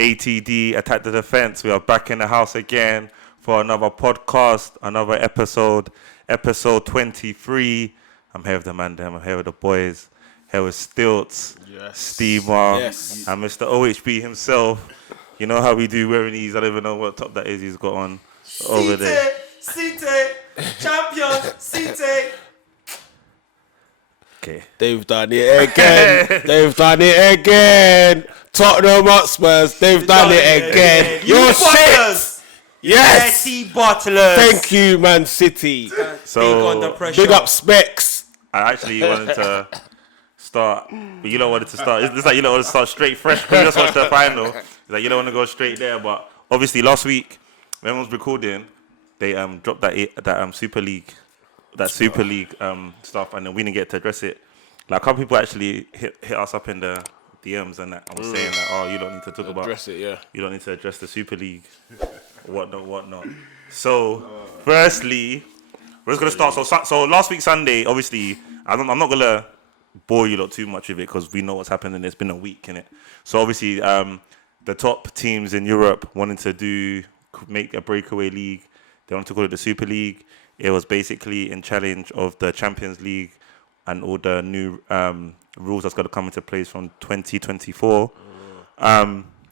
ATD, Attack the Defense. We are back in the house again for another podcast, another episode 23. I'm here with the man, I'm here with the boys, here with Stilts, Steamer, and Mr. OHB himself. You know how we do wearing these, I don't even know what top that is he's got on over there. Cite, champions, Cite. Okay. They've done it again. Tottenham Hotspurs, they've done it again. Your shit. Yes. Bottlers. Thank you, Man City. So big under pressure. Big up Specs. I actually wanted to start, but you don't want it to start. It's like you don't want to start straight fresh. But you just watched the final. It's like you don't want to go straight there. But obviously, last week when everyone was recording, they dropped that Super League, stuff, and then we didn't get to address it. Like a couple people actually hit us up in the DMs and that. I was saying that, oh, you don't need to talk about Address it, yeah. You don't need to address the Super League, whatnot. So, firstly, we're just gonna start. So last week Sunday, obviously, I'm not gonna bore you lot too much with it because we know what's happened and it's been a week in it. So obviously, the top teams in Europe wanted to make a breakaway league. They wanted to call it the Super League. It was basically in challenge of the Champions League and all the new rules that's going to come into place from 2024.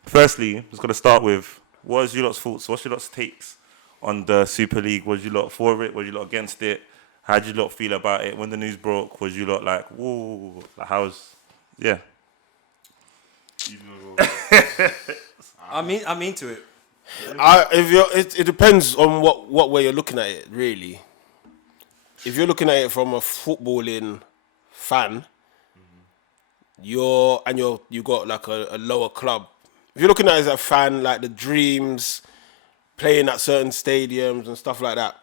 Firstly, I'm just going to start with, what is your lot's thoughts? What's your lot's takes on the Super League? Was you lot for it? Was you lot against it? How did you lot feel about it? When the news broke, was you lot like, whoa, like yeah. I'm into it. It depends on what way you're looking at it, really. If you're looking at it from a footballing fan, you got like a lower club. If you're looking at it as a fan, like the dreams, playing at certain stadiums and stuff like that,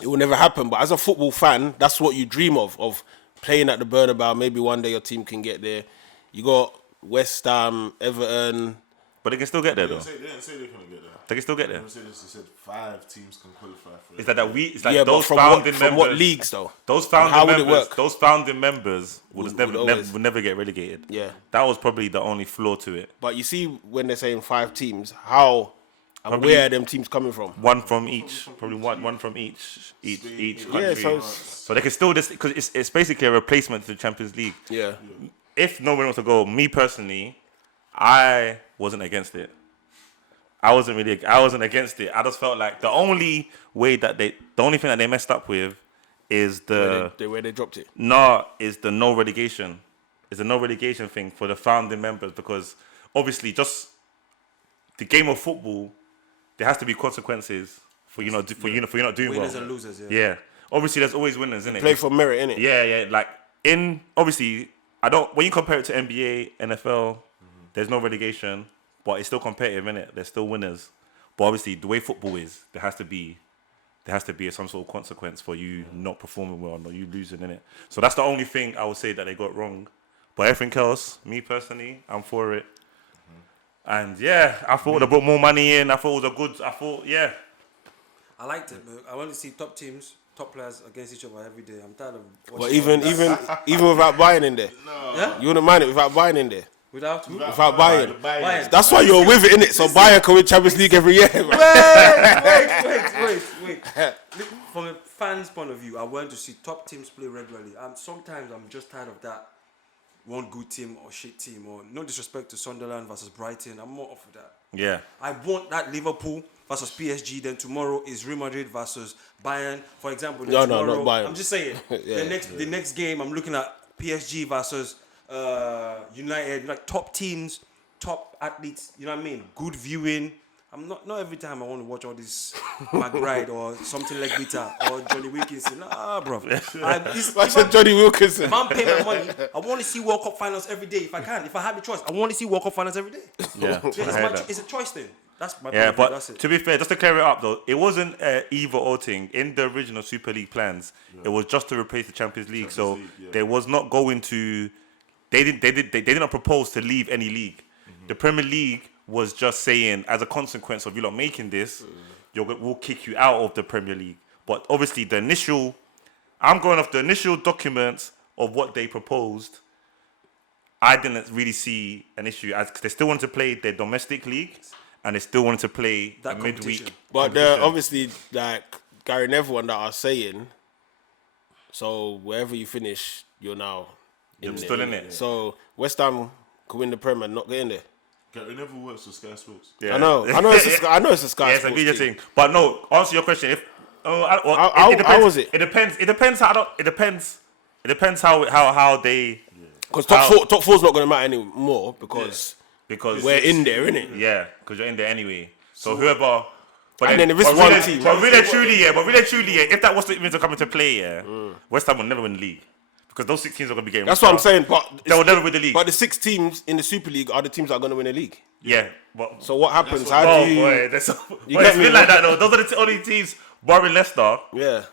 it will never happen. But as a football fan, that's what you dream of playing at the Bernabeu. Maybe one day your team can get there. You got West Ham, Everton. But they can still get there, though. They didn't say they couldn't get there. They can still get there. They said 5 teams can qualify for it. It's like Yeah, those but founding members. from what leagues, though? Those founding How would members. it work? Those founding members would always- never get relegated. Yeah. That was probably the only flaw to it. But you see, when they're saying 5 teams, how and Probably where are them teams coming from? One from each, probably one from each country. Yeah, so they can still just because it's basically a replacement to the Champions League. Yeah. If no one wants to go, me personally, I wasn't against it. I wasn't against it. I just felt like the only thing that they messed up with is the where they dropped it. is the no relegation. It's a no relegation thing for the founding members because obviously just the game of football, there has to be consequences for you not doing Winners well. and losers, yeah. Yeah. Obviously there's always winners, isn't it? Play for merit, innit? Yeah. Like obviously when you compare it to NBA, NFL, there's no relegation. But it's still competitive, innit? There's still winners. But obviously, the way football is, there has to be some sort of consequence for you not performing well or you losing, innit? So that's the only thing I would say that they got wrong. But everything else, me personally, I'm for it. And yeah, I thought they brought more money in. I thought it was yeah. I liked it, man. I want to see top teams, top players against each other every day. I'm tired of watching. But even without buying in there, Yeah? you wouldn't mind it without buying in there. Without buying. Bayern. That's why you're with it, innit? So Bayern can win Champions League every year. Man. Wait. From a fan's point of view, I want to see top teams play regularly. Sometimes I'm just tired of that one good team or shit team, or no disrespect to Sunderland versus Brighton. I'm more off of that. Yeah. I want that Liverpool versus PSG. Then tomorrow is Real Madrid versus Bayern. For example, No, tomorrow, not Bayern. I'm just saying. The next game, I'm looking at PSG versus United, like top teams, top athletes. You know what I mean? Good viewing. I'm not every time I want to watch all this McBride or something like Vita or Johnny Wilkinson. Nah, bro. Johnny Wilkinson. If I'm paying my money, I want to see World Cup finals every day. If I can, if I have the choice, I want to see World Cup finals every day. Yeah. It's a choice then. That's my point of view. But That's it. to be fair, just to clear it up though, it wasn't either or thing. In the original Super League plans, it was just to replace the Champions League. There was not going to. They did not propose to leave any league. The Premier League was just saying, as a consequence of you lot making this, we'll kick you out of the Premier League. But obviously, I'm going off the initial documents of what they proposed. I didn't really see an issue as 'cause they still wanted to play their domestic league and they still wanted to play That a midweek. competition. But obviously, like Gary Neville and that are saying, so wherever you finish, you're now Still in it. So West Ham could win the Premier and not get in there. Gary Neville works for Sky Sports. Yeah. I know it's a Sky Yeah, it's a Sports media thing. thing. But no, answer your question. If How was it? It depends. It depends how. It depends. It depends how they. Because top four's not going to matter anymore because we're in there, innit? Yeah, because you're in there anyway. So whoever. But And then if it's one really, team- But really, truly, if that was to come into play, West Ham will never win the league because those 6 teams are going to be getting. That's what I'm saying. But They will never win the league. But the 6 teams in the Super League are the teams that are going to win the league. Yeah, but So what happens? what- How do you? boy, that's so, You but get it's me? been like that though. Those are the only teams barring Leicester Yeah.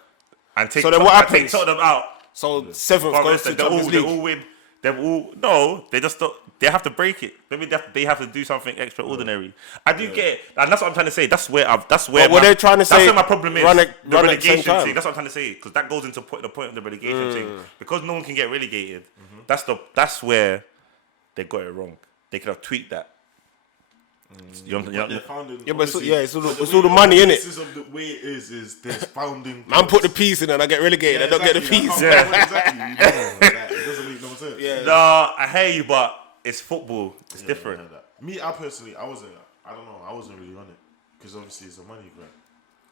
and take. So then what and take happens? Tottenham out. So 7th Barring goes Leicester, to Champions they League. all win. They all no. They just don't, they have to break it. Maybe they have to do something extraordinary. I do get it, and that's what I'm trying to say. That's where But were they trying to that's say where my problem is. run at The the same relegation time? thing. That's what I'm trying to say because that goes into the point of the relegation thing because no one can get relegated. That's where they got it wrong. They could have tweaked that. You know, They're founding, Yeah, but obviously, it's all but the money, innit? This is of the way it is there's founding. Man, put the piece in and I get relegated. I don't get the piece. Exactly. You know, like, it doesn't make no sense. Yeah. no, I hear you, but it's football. It's different. Me, I personally, I wasn't really on it because obviously it's a money grab.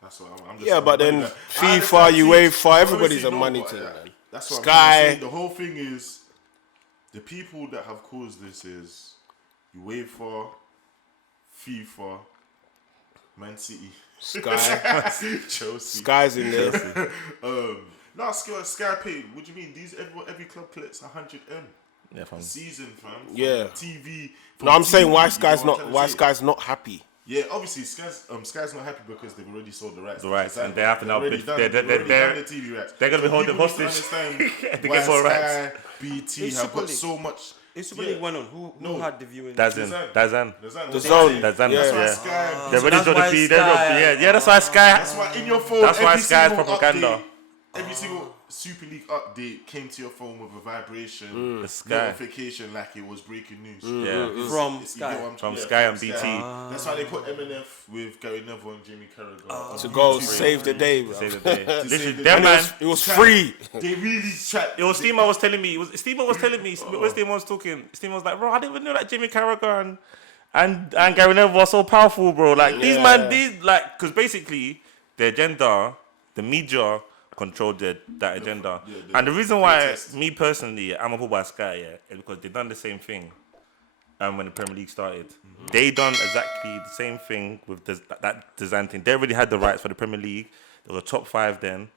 That's what I'm just. Yeah, but money then grab. I FIFA, understand teams, UEFA, everybody's obviously a no, money but, thing, yeah, man. That's what Sky. I'm trying to say. The whole thing is the people that have caused this is UEFA, FIFA, Man City, Sky, Chelsea. Sky's in there. No, Sky paid. What do you mean? Every club collects 100M Yeah, fam. a season, fam. From Yeah. TV. No, I'm saying why you know what I'm trying to say? Sky's not happy. Yeah, obviously Sky's not happy because they've already sold the rights. The rights, and they have to now They've bid. already done the TV rights. They're gonna be holding people need to hostage understand to why get more Sky, rights. BT It's have Super got League. so much. If Super Yeah. League went on, who had the viewing? Dazan. The zone. That's Yeah. That's why yeah. Sky. They're ready that's to why the Sky- yeah. That's why Sky. That's why in your phone. That's why every Sky's single propaganda. update, every single Super League update came to your phone with a vibration, The Sky. notification like it was breaking news. Yeah. From You Sky. get what I'm- From yeah, Sky and from BT. Sky. That's why they put MNF with Gary Neville and Jamie Carragher on To go YouTube. save the day, bro. Say the day. save Listen, the them day. man. It was free. They really chat. It was Steamer was telling me. When Steamer was talking, Steamer was like, bro, I didn't even know that Jimmy Carragher and Gary Neville was so powerful, bro. Like these because basically the agenda, the media controlled that agenda. And the reason why protest. me personally, I'm up by Sky, is because they done the same thing. When the Premier League started, they done exactly the same thing with that design thing. They already had the rights for the Premier League. There was a top 5 then.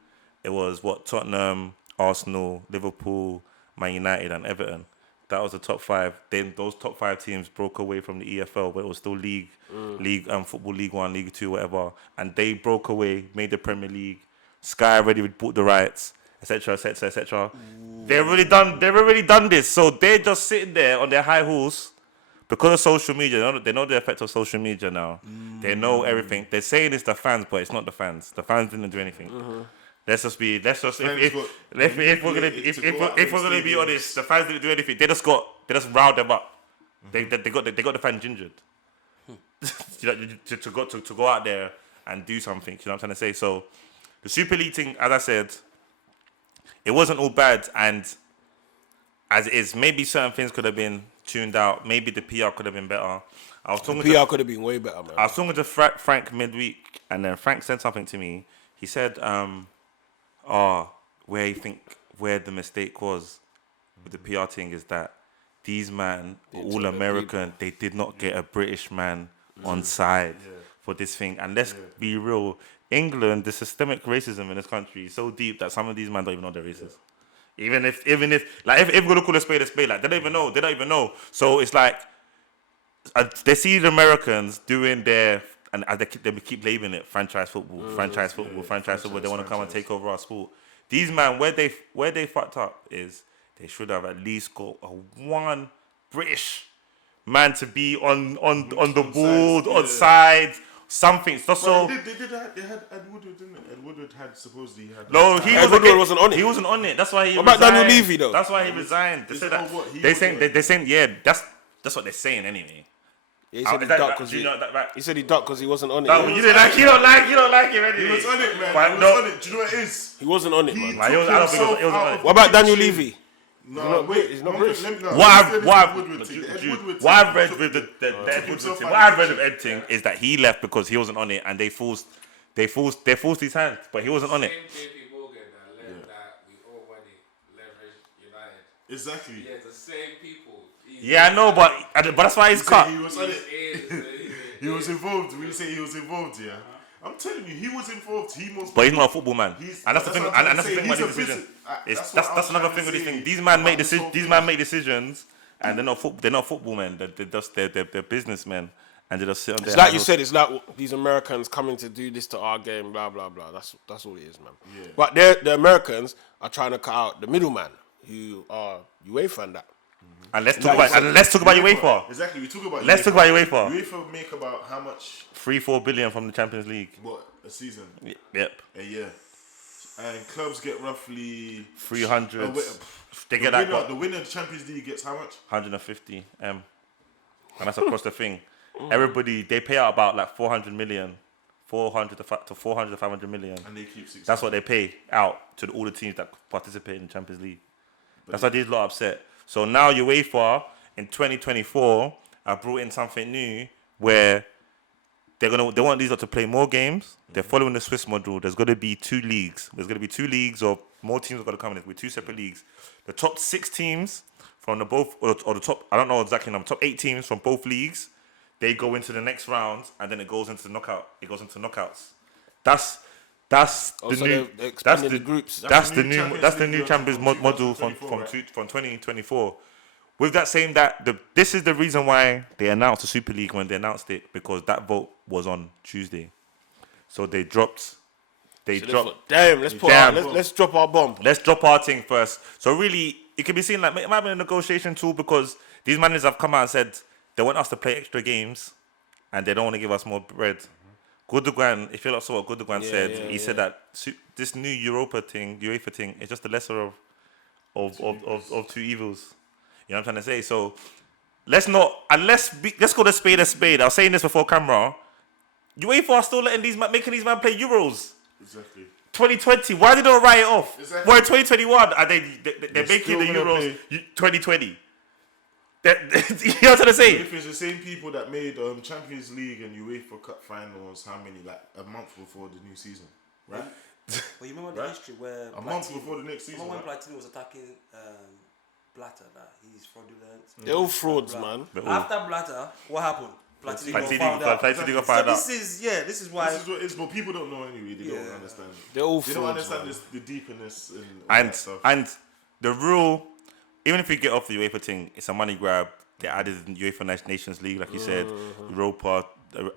It was Tottenham, Arsenal, Liverpool, Man United, and Everton. That was the top 5. Then those top 5 teams broke away from the EFL, but it was still league, football, League 1, League 2, whatever. And they broke away, made the Premier League. Sky already bought the rights, etc., etc., etc. They've already done this, so they're just sitting there on their high horse because of social media. They know the effect of social media now. They know everything. They're saying it's the fans, but it's not the fans. The fans didn't do anything. If we're gonna be honest, the fans didn't do anything. They just riled them up. They got the fans gingered. to go out there and do something. You know what I'm trying to say? So the Super League thing, as I said, it wasn't all bad, and as it is, maybe certain things could have been tuned out. Maybe the PR could have been better. I was talking PR could have been way better, man. I was talking to Frank midweek, and then Frank said something to me. He said, where the mistake was with the PR thing is that these man, all American, they did not get a British man on side for this thing. And let's be real, England, the systemic racism in this country is so deep that some of these men don't even know they're racist. Even if we're gonna call a spade, like they don't even know. So it's like they see the Americans doing their, and they keep labeling it franchise football. They want to come and take over our sport. These man, where they fucked up is they should have at least got one British man to be on the board, on sides, something. So They had Ed Woodward, didn't it? Ed Woodward had supposedly had. no, he Ed Woodward wasn't on it. He wasn't on it. That's why he What about resigned. Daniel Levy, though? That's why he resigned. They said that. what? He They was saying on it. they saying yeah. That's what they're saying anyway. Yeah, he said he Is that ducked right? because Do you know that right? he said he ducked because he wasn't on it. No, Yeah. you don't like him anyway. He was on it, man. But He was no- on it. Do you know what it is? He wasn't on it, He man. Like, he was- I don't think it was- it was on it. What about Daniel Levy? No, wait. he's not British. What I've read with the Ed Woodward himself thing, out what I've of read the with Ed thing is that he left because he wasn't on it, and they forced his hand, but he wasn't on it. Same JP Morgan that led that we all money leverage United. Exactly. Yeah, the same people. Yeah, I know, but that's why he's cut. He was on it. He was involved. We say he was involved, yeah. I'm telling you, he was involved. He must. But he's not a football man, and that's the thing. what I'm And that's the saying. thing about He's these a decisions. business- That's what I'm another trying thing to with this say thing. These man make about this decisions. whole These thing. man make decisions, and they're not football men. They're businessmen, and they just sit on their It's like you hands. said, it's like these Americans coming to do this to our game, blah blah blah. That's all it is, man. Yeah. But the Americans are trying to cut out the middleman, who are UEFA and that. And let's talk about UEFA. Exactly. We talk about. Let's talk about UEFA. UEFA make about how much? 3-4 billion from the Champions League. What, a season? Yep. A year. And clubs get roughly 300. wait, They get that the winner of the Champions League gets how much? 150 and that's across the thing. Everybody they pay out about like 400 million, 400 to 500 million. And they keep 60. That's what they pay out to all the teams that participate in the Champions League. That's why these lot are upset. So now UEFA in 2024 have brought in something new where they want these lot to play more games. They're following the Swiss model. There's going to be 2 leagues. There's going to be 2 leagues, or more teams are going to come in with 2 separate leagues. The top 6 teams from the both, or the top, I don't know exactly number, top 8 teams from both leagues, they go into the next round, and then it goes into the knockout. It goes into knockouts. That's the So new. they're expanding That's the groups. That's the new. That's the new Champions Champions League model from 2024. With that saying that this is the reason why they announced the Super League when they announced it, because that vote was on Tuesday. So they dropped. Damn, let's drop our bomb. Let's drop our thing first. So really, it can be seen like it might be a negotiation tool, because these managers have come out and said they want us to play extra games, and they don't want to give us more bread. Gundogan, if you saw what Gundogan said, he said that this new UEFA thing, is just the lesser of 2 evils. You know what I'm trying to say? So let's go to spade a spade. I was saying this before camera. UEFA are still letting making these men play Euros. Exactly. 2020. Why did they not write it off? Exactly. Well, in 2021, and they're making the still gonna Euros 2020. You know what I'm trying to say? UEFA is the same people that made Champions League and UEFA Cup finals. How many? Like a month before the new season, right? But you remember the history where A month before the next season. remember when Right? Platini was attacking Blatter, that he's fraudulent. They're all frauds, man. After Blatter, what happened? Platini got Platini found out. got found out. This is why. This is what it is, but people don't know anyway. They don't understand. They're all They don't frauds, understand man. the deepness and all that stuff. And the rule, even if we get off the UEFA thing, it's a money grab. They added the UEFA Nations League, like you said, Europa,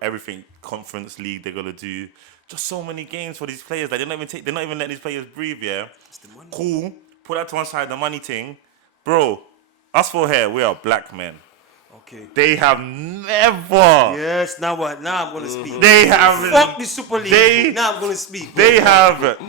everything, Conference League. They're gonna do just so many games for these players. Like they're not even letting these players breathe. Yeah, It's the money. cool. Put that to one side, the money thing, bro. Us for here, we are black men. Okay. They have never. Yes. Now what? Now I'm gonna speak. They have. Fuck the Super League. They- now I'm gonna speak. They have Yep.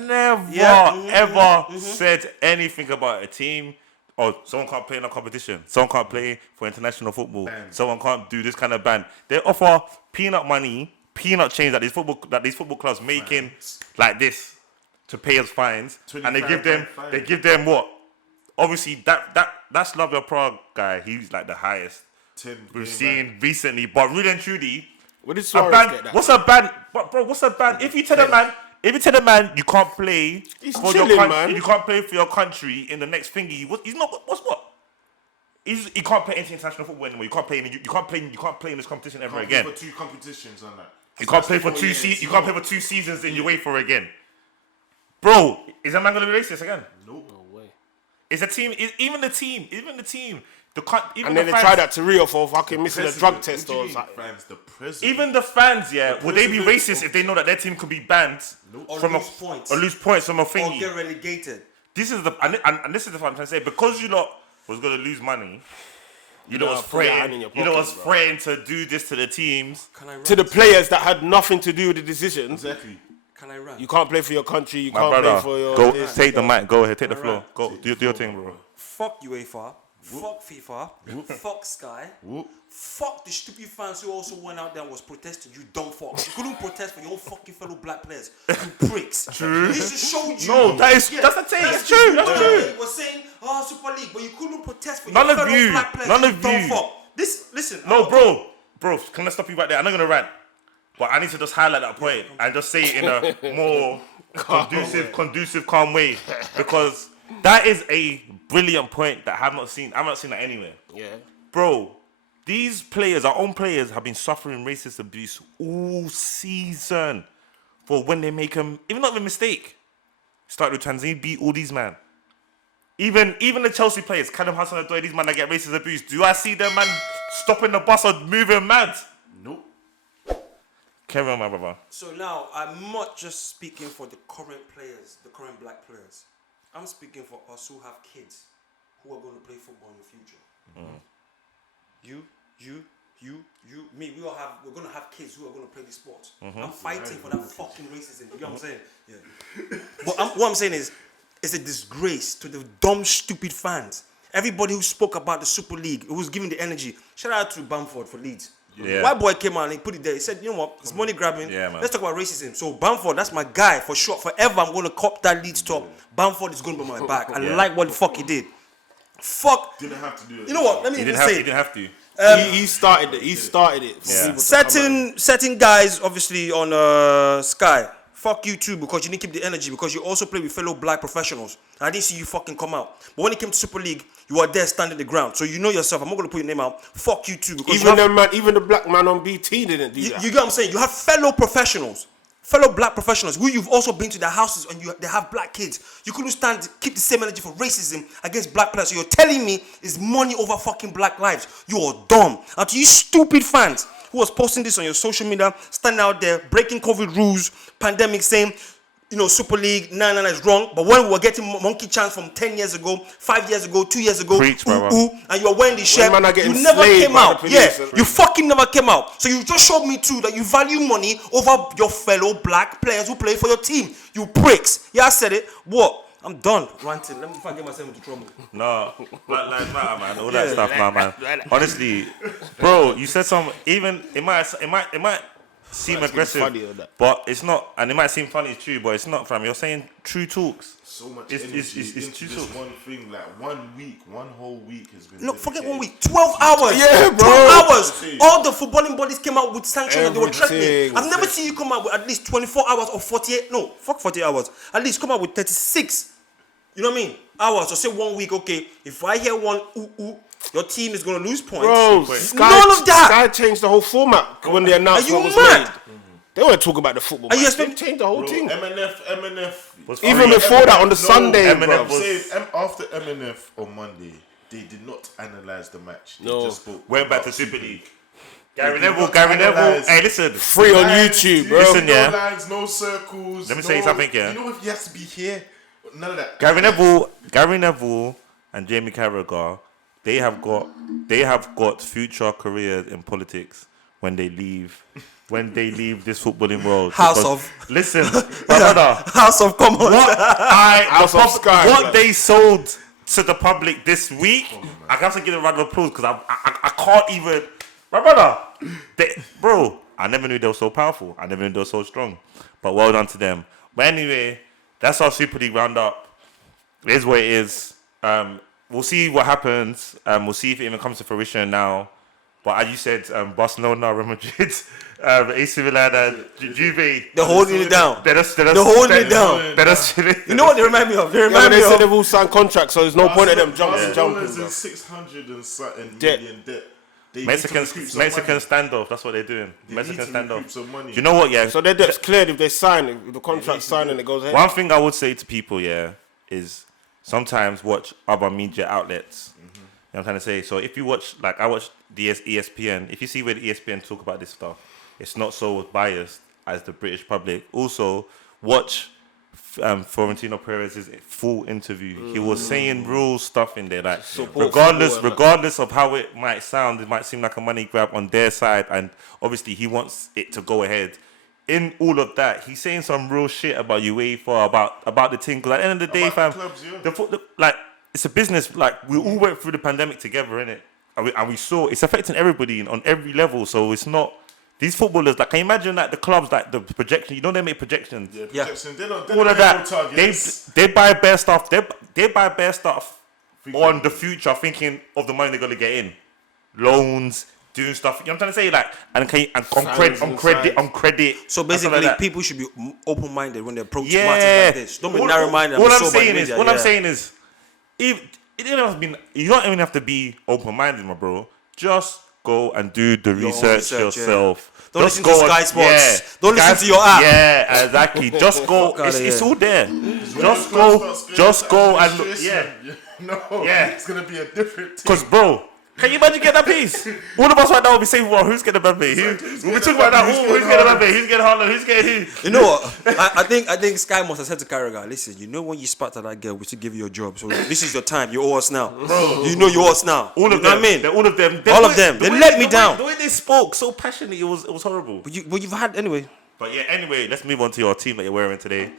never Yep. ever said anything about a team. Oh, someone can't play in a competition. Someone can't play for international football. Someone can't do this kind of ban. They offer peanut money, peanut change that these football clubs making like this to pay us fines, and they give them what? Obviously, that's Slavia Prague guy. He's like the highest 10 we've game seen recently. But really and truly, Where did a Suarez ban. get that? What's a ban? But bro, what's a ban? If you tell a man you can't play He's for chilling, your country, man. you can't play for your country in the next thingy. He's not. What's what? He can't play international football anymore. You can't play in this competition ever again. For 2 competitions on that. You can't play for 2 You can't play for 2 seasons in UEFA again. Bro, is that man gonna be racist again? Nope. No way. It's a team. Even the team. Even And then they fans, tried that to Rio for fucking missing a drug test or something. Fans, the president. Even the fans, yeah, would they be president racist if they know that their team could be banned Or from lose points. or lose points from a Or thingy? get relegated. This is the and this is the what I'm trying to say. Because you lot was gonna lose money, You know what's put your hand in threatening. your You know what's pocket, bro. threatening to do this to the teams. Can I rant? To the players that had nothing to do with the decisions. Exactly. Can I rant? You can't play for your country. You My can't play brother, for your. go this, take the that. mic. Go ahead, take the floor. Alright. Go do your thing, bro. Fuck UEFA. Fuck FIFA. Fuck Sky. Whoop. Fuck the stupid fans who also went out there and was protesting. You dumb fucks. You couldn't protest for your own fucking fellow black players. You pricks. True. This just showed you. No, that's the thing. It's true. That's true. Was saying, Super League, but you couldn't protest for None your of fellow you. black players. None You of dumb you. fuck. Listen. No, bro, can I stop you right there? I'm not gonna rant, but I need to just highlight that point and just say it in a more conducive, calm way, because that is a brilliant point that I've not seen that anywhere. Yeah. Bro, these players, our own players, have been suffering racist abuse all season for when they make even not a mistake. Started with Tanzania, beat all these man. Even the Chelsea players, Callum Hudson-Odoi, these man that get racist abuse. Do I see them man stopping the bus or moving mad? Nope. Carry on, my brother. So now, I'm not just speaking for the current players, the current black players. I'm speaking for us who have kids who are going to play football in the future. You, me, we're going to have kids who are going to play the sport. I'm fighting for that fucking racism. You get what I'm saying? Yeah. But what I'm saying is, it's a disgrace to the dumb, stupid fans. Everybody who spoke about the Super League, who was giving the energy. Shout out to Bamford for Leeds. Yeah. White boy came out and he put it there. He said, you know what? It's money grabbing. Yeah, man. Let's talk about racism. So Bamford, that's my guy for sure. Forever, I'm going to cop that Leeds top. Bamford is going to be my back. I like what the fuck he did. Fuck. Didn't have to do it. You know what? Let me He even didn't say. have to. He started it. He started it. Yeah. For people to come and- Certain guys, obviously on Sky, fuck you too because you didn't keep the energy because you also play with fellow black professionals. I didn't see you fucking come out. But when it came to Super League, you were there standing the ground. So you know yourself. I'm not gonna put your name out. Fuck you too because Even the black man on BT didn't do that. you get what I'm saying. You have fellow professionals. Fellow black professionals who you've also been to their houses and they have black kids. You couldn't keep the same energy for racism against black players. So you're telling me it's money over fucking black lives. You are dumb. And to you stupid fans who was posting this on your social media, standing out there, breaking COVID rules, pandemic saying, Super League, nah, is wrong. But when we were getting monkey chants from 10 years ago, 5 years ago, 2 years ago, Preach, brother. and you were wearing the shirt, man are getting you never slayed came by the out. police Yeah, and- you fucking never came out. So you just showed me too that you value money over your fellow black players who play for your team. You pricks. Yeah, I said it. What? I'm done ranting. Let me if I get myself into trouble. No, Black Lives Matter, man. All that stuff, man. Honestly, bro, you said something. Even it might seem Might seem aggressive, funny or that. but it's not. And it might seem funny, it's true, but it's not, fam. You're saying true talks. So much It's energy true into this talks. one thing. Like 1 week, one whole week has been. No, forget 1 dedicated. week. 12 hours. Yeah, bro. 12 hours. All the footballing bodies came out with sanctions and they were Everything. threatening. I've never seen you come out with at least 24 hours or 48. No, fuck 48 hours. At least come out with 36. You know what I mean? Hours. Or say 1 week, okay. If I hear one, your team is going to lose points. Bro, None of that. Sky changed the whole format when the announcement you was mad? made. They want to talk about the football. Are you match. They expect- changed the whole Bro, thing. MNF. Was Even free. before that, on the Sunday, Eminem bro. was- Saying, after MNF on Monday, they did not analyze the match. They No. just spoke Went back about to Super Super League. Gary They did Neville. not analyze- Hey, listen. Free on Lines, YouTube, bro. Listen, no yeah. lines, no circles. Let me say something, yeah. You know if he has to be here, none of that. Gary Neville, and Jamie Carragher, they have got future careers in politics when they leave this footballing world. House Because- of- listen, my brother. House of Commons. House of Sky. What they sold to the public this week, I have to give a round of applause because I can't even. My brother, bro, I never knew they were so powerful. I never knew they were so strong. But well done to them. But anyway, that's our Super League roundup. It is what it is. We'll see what happens. We'll see if it even comes to fruition now. But as you said, Barcelona, Real Madrid, AC Milan, and Juve. They're holding it down. They're They're holding it down. They're just chilling. You know what they remind me of? They Yeah, remind but they me said of. they've all signed contracts, so there's no point in them Barcelona's jumping. in Bro. 600 and something Debt. million debt. They Mexican need to recoup some Mexican money. standoff. That's what they're doing. They Mexican need to recoup standoff. some money. Do you know what? Yeah. So their debt's cleared if they sign, if the contract's signed and it goes ahead. One thing I would say to people, yeah, is sometimes watch other media outlets. You know what I'm trying to say? So if you watch, like I watch the ESPN, if you see where the ESPN talk about this stuff, it's not so biased as the British public. Also, watch Florentino Perez's full interview. He was saying real stuff in there, like Support regardless football, regardless of how it might sound, it might seem like a money grab on their side, and obviously he wants it to go ahead. In all of that, he's saying some real shit about UEFA, about the team. Because at the end of the day, About fam, the clubs, yeah. like it's a business. Like we all went through the pandemic together, innit? And we saw it's affecting everybody on every level. So it's not these footballers. Like, can you imagine like the clubs, like the projection? You know, they make projections. Yeah. Projection. They don't All of hit that. no targets. They buy bare stuff. They buy bare stuff Thinking- on the future, thinking of the money they're gonna get in, loans, doing stuff. You know what I'm trying to say? Like, and on credit. So and stuff basically, like that. people should be open-minded when they approach Yeah. matters like this. Don't be narrow-minded. All and be I'm sober saying in is, media, all I'm yeah. saying is, if it doesn't have to be, you don't even have to be open-minded, my bro. Just go and do the own research research, yeah. yourself. Don't Just listen to go Sky and- Sports. Don't listen to your app. Yeah, exactly. Just go. Fuck outta It's here. all there. Just Clubs go. start Just going go to and look. Yeah. administration, No. Yeah. It's gonna be a different team. Because, bro, can you imagine getting that piece? All of us right now will be saying, well, who's getting Mbappe? We'll be talking about that. Who's getting Mbappe? Who's getting Haaland? Who's getting who? You know what? I think Sky must have said to Carragher, listen, you know when you spat at that girl, we should give you a job. So this is your time. You owe us now. Bro. You know you owe us now. All you of know them. what I mean? All of them. All of them. They let me down. The way they spoke so passionately, it was horrible. But you've had anyway. But yeah, anyway, let's move on to your team that you're wearing today.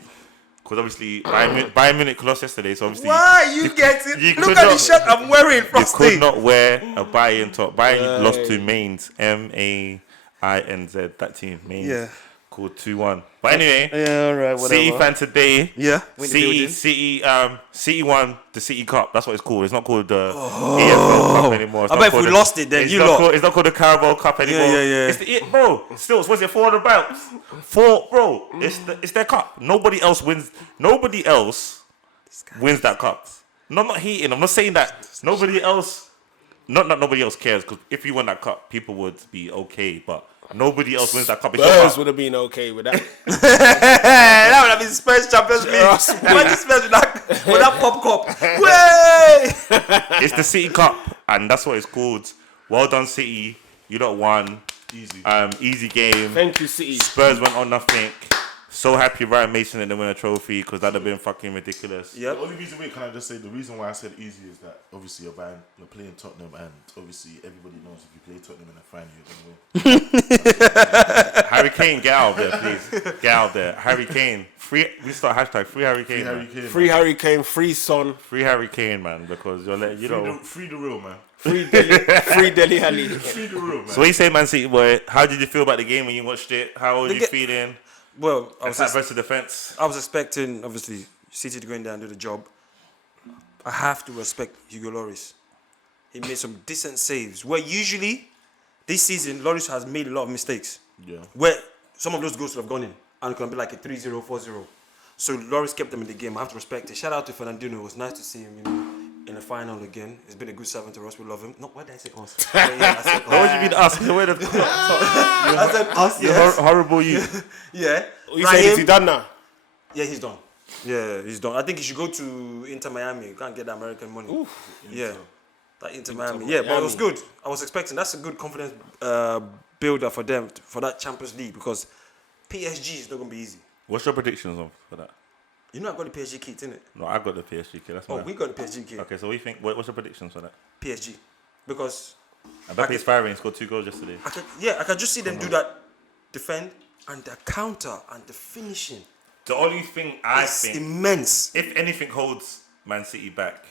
Because obviously, Bayern Munich lost yesterday, so obviously... you get it? you Look could at the not- shirt I'm wearing, You Frosty. could not wear a Bayern top. Bayern lost to Mainz. Mainz. That team. Mainz. Yeah. Called 2-1. But anyway, Yeah, all right, City fan today. Yeah. Win the City won the City Cup. That's what it's called. It's not called the EFL Cup anymore. It's I not bet if called we the- lost it, then it's you not lot. called- It's not called the Carabao Cup anymore. yeah. It's the bro. Still, what's it? 400 belts. Bro. It's their cup. Nobody else wins. Nobody else wins that cup. No, I'm not hating. I'm not saying that nobody else. Not nobody else cares, because if you won that cup, people would be okay. But nobody else wins that cup. It's your Spurs cup. would have been okay with that. That would have been Spurs Champions League. Imagine Spurs with that pop cup. Way! It's the City Cup, and that's what it's called. Well done, City. You lot won. Easy. Easy game. Thank you, City. Spurs went on nothing. So happy Ryan Mason didn't win a trophy, because that'd have been fucking ridiculous. The Yep. only reason, can I just say, the reason why I said easy is that obviously you're playing Tottenham, and obviously everybody knows if you play Tottenham in the final, you're gonna win. Harry Kane, get out of there, please. Get out of there. Harry Kane. We start hashtag free Harry Kane. Harry man. Kane, Free Harry Kane, free Son, Free Harry Kane, man, because you're letting, you know. free the real man. free Deli Ali. Free the real man. So what you say, Man City boy? How did you feel about the game when you watched it? How were you ga- feeling? Well, I was Attack versus defense. expecting, obviously, City to go in there and do the job. I have to respect Hugo Lloris. He made some decent saves. Where usually, this season, Lloris has made a lot of mistakes. Yeah. Where some of those goals would have gone in. And it could be like a 3-0, 4-0. So Lloris kept them in the game. I have to respect it. Shout out to Fernandinho. It was nice to see him, in the final again. He's been a good servant to us. We love him. No, why did I say us? Yeah, I said us. What do you mean us? Where the I said us, You're yes. horrible you. Yeah. You saying is he done now? Yeah, he's done. Yeah, he's done. I think he should go to Inter Miami. You can't get the American money. Yeah. That Inter Miami. Yeah, but it was good. I was expecting. That's a good confidence builder for them, for that Champions League, because PSG is not going to be easy. What's your predictions for that? You know I've got the PSG kit, innit? No, I got the PSG kid. That's Oh, mine. we got the PSG kit. Okay, so what do you think? What's your predictions for that? PSG. Because Mbappe's firing. He scored 2 goals yesterday. I can just see them do that, defend, and the counter and the finishing. The only thing I It's think, immense. if anything holds Man City back,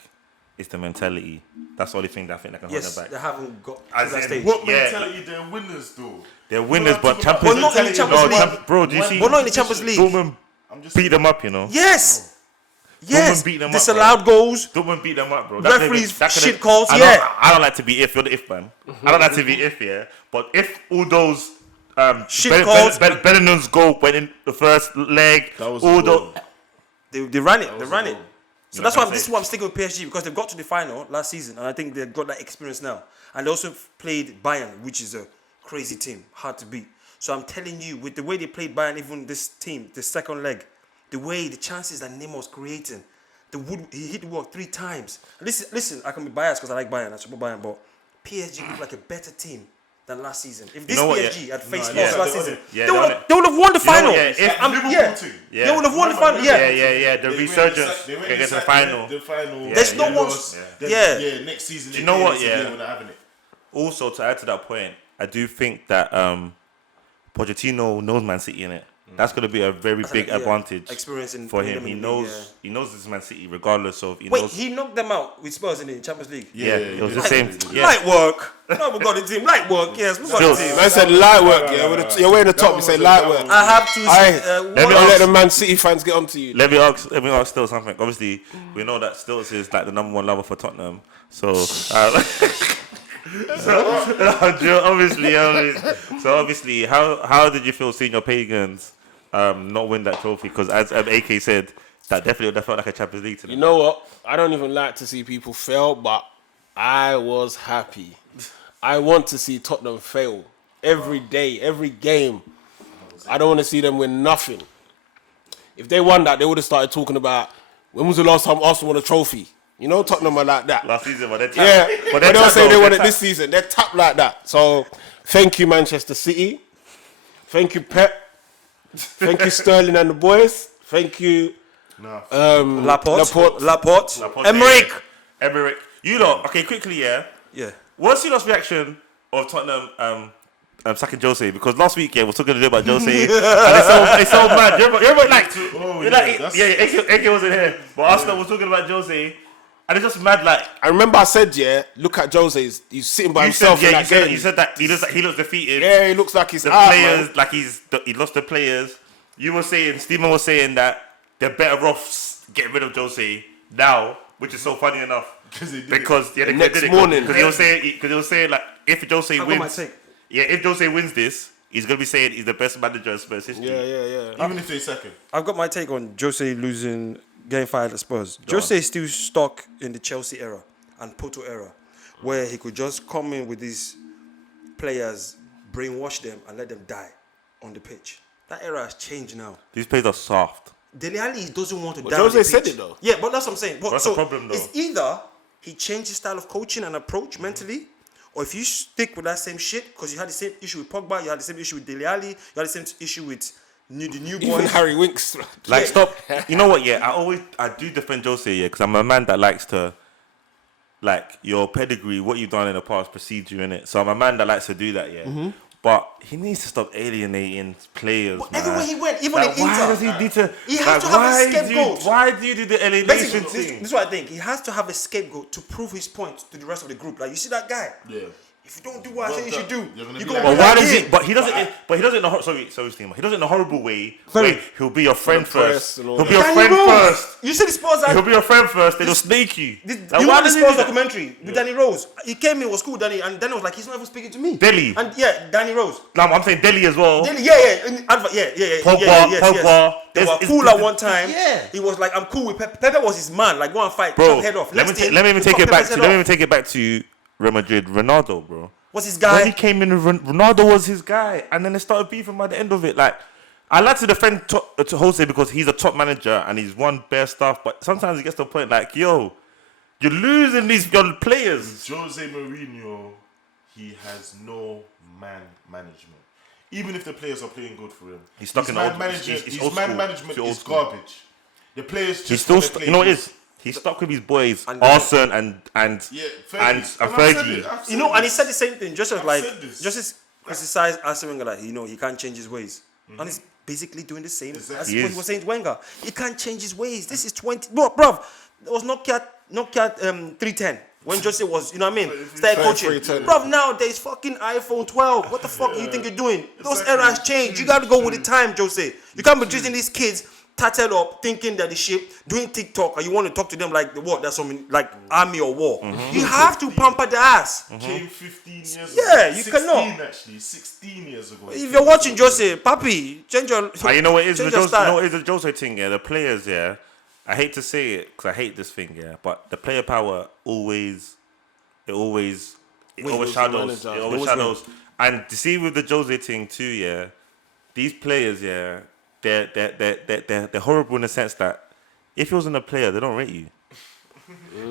is the mentality. That's the only thing that I think that can Yes, hold they them back. haven't got As to that in, stage. What Yeah. mentality? They're winners, though. They're winners, but talking Champions But not in the Champions League. Bro, do you see? But not in the Champions League. Dortmund I'm just beat them up, you know. Yes. Yes. Dortmund beat them up, Disallowed goals. Dortmund beat them up, bro. Referees That could've- shit calls, I yeah. don't like to be if. You're the if man. I don't like to be if, yeah. But if all those Shit calls. Bellingham's goal went in the first leg, That was all a goal. They ran it. They ran it. goal. So You that's know why what I'm this is saying? why I'm sticking with PSG, because they've got to the final last season, and I think they've got that experience now. And they also played Bayern, which is a crazy team, hard to beat. So I'm telling you, with the way they played Bayern, even this team, the second leg, the chances that Neymar was creating, he hit the wall 3 times. Listen, I can be biased because I like Bayern, I support Bayern, but PSG look like a better team than last season. If this know what, PSG had faced yeah. us last season, Yeah, they would have won the final. yeah, if Yeah, Yeah. they would have won the final. Yeah. The resurgence against the final. The final. There's no they one- lost. yeah. Then, next season. you know what, We're not having it. Also, to add to that point, I do think that Pochettino knows Man City in it. That's going to be a very big advantage Experience in for him. them He in the knows league, he knows this is Man City, regardless of. Wait, he knocked them out with Spurs in the Champions League. Yeah, it was the yeah. same. Yeah. Light work. No, we got the team. Light work. Yes, we got Still- the team. Man said light work, yeah. You're wearing the top, you say light work. I have to. Aye. Let me Don't ask- let the Man City fans get onto you. Let me ask Stills something. Obviously, we know that Stills is like the number one lover for Tottenham. So, obviously, how did you feel seeing your Pagans not win that trophy? Because as AK said, that definitely felt like a Champions League to them. You know what? I don't even like to see people fail, but I was happy. I want to see Tottenham fail every day, every game. I don't want to see them win nothing. If they won that, they would have started talking about when was the last time Arsenal won a trophy. You know, Tottenham are like that. Last season, but they're Yeah, tapped. but they don't say they won it tapped. this season. They're tapped like that. So, thank you, Manchester City. Thank you, Pep. Thank you, Sterling and the boys. Thank you, Laporte. Laporte, Emmerich. You lot, okay, quickly, yeah. Yeah. What's your last reaction of Tottenham sacking Jose? Because last week, yeah, we're talking a little about Jose, and it's so mad. You're like, AK wasn't here, but Arsenal was talking about Jose, and it's just mad. Like, I remember I said, yeah, look at Jose. He's sitting by you himself said, in yeah, that game. you said that he looks defeated. Yeah, he looks like he's The out, players, man. like he lost the players. You were saying, Stephen was saying that they're better off getting rid of Jose now, which is so funny enough. Because they next did it. morning. Because he was saying like if Jose got my wins, take. if Jose wins this, he's gonna be saying he's the best manager in Spurs history. Yeah. Even if they're second. I've got my take on Jose losing, getting fired at Spurs. Jose is still stuck in the Chelsea era and Porto era, where he could just come in with these players, brainwash them, and let them die on the pitch. That era has changed now. These players are soft. Dele Alli doesn't want to But die on Jose the said pitch. it, though. Yeah, but that's what I'm saying. But, That's the problem, though. It's either he changed his style of coaching and approach mentally, or if you stick with that same shit, because you had the same issue with Pogba, you had the same issue with Dele Alli, you had the same issue with the new Even boys. Harry Winks. Like stop. You know what? Yeah, I do defend Jose. Yeah, because I'm a man that likes to. Like your pedigree, what you've done in the past precedes you in it. So I'm a man that likes to do that, yeah. But he needs to stop alienating players, man. Everywhere he went, even Like, in why Inter, does he need to? he has like, to have a why scapegoat. Why do you do the alienation basically, this thing? is what I think. He has to have a scapegoat to prove his point to the rest of the group. Like, you see that guy? Yeah. If you don't do what I say you should do, You're gonna you're be going like- to But be why like does him. he? But he doesn't. But he doesn't. In a, sorry, Steve. He does it in a horrible way. Where he'll be your friend press first. and all He'll be that. your Danny friend Rose. first. You see the Spurs? He'll be your friend first. Then he'll snake you. You Like, know why the does he Spurs do that? documentary with Danny Rose? He came in, was cool, Danny, and Danny was like, he's not even speaking to me. Dele. And yeah, Danny Rose. No, I'm saying Delhi as well. Danny, yeah. Pogba, Pogba. They were It's- cool at one time. Yeah. He was like, I'm cool with Pepe. Pepe was his man. Like, go and fight, Bro, chop head off. let me Next thing, even he take chopped it back Pepe's to head off. Real Madrid. Ronaldo, bro. What's his When he guy? came in, Ronaldo was his guy, and then they started beefing by the end of it. Like, I like to defend to Jose because he's a top manager and he's won bare stuff, but sometimes it gets to a point like, yo, you're losing your players. Jose Mourinho, he has no man management. Even if the players are playing good for him, He's stuck his in man old- management. he's His old man school. management He's old is school. garbage. The players just He's still, wanna play you know what it good. is? He's stuck with his boys, And- Arsene and Yeah, and I've said Fergie. it, I've You know, said and he this. said the same thing. Just as I've like, said this. just as criticized Arsene Wenger, like, you know, he can't change his ways, and he's basically doing the same as Exactly. He what is. he was saying to Wenger. He can't change his ways. This is 20, bruv. There was Nokia 310 when Jose was, you know what I mean, started coaching. 310. Bruv, now there's fucking iPhone 12. What the fuck do you think you're doing? Those eras changed. You got to go with the time, Jose. You can't be treating these kids tattered up, thinking that the shit, doing TikTok, and you want to talk to them like the what? That's something like army or war. You have to pamper the ass. Came 15 years ago. Yeah, you 16 cannot. actually. 16 years ago. If you're watching Jose, papi, change your. You know what it is? change The your Jose, you style. know what it is the Jose thing, yeah? The players, yeah. I hate to say it because I hate this thing, yeah. But the player power always overshadows. manager. It overshadows. And to see with the Jose thing too, yeah. These players, yeah, they're horrible in the sense that if you wasn't a player, they don't rate you.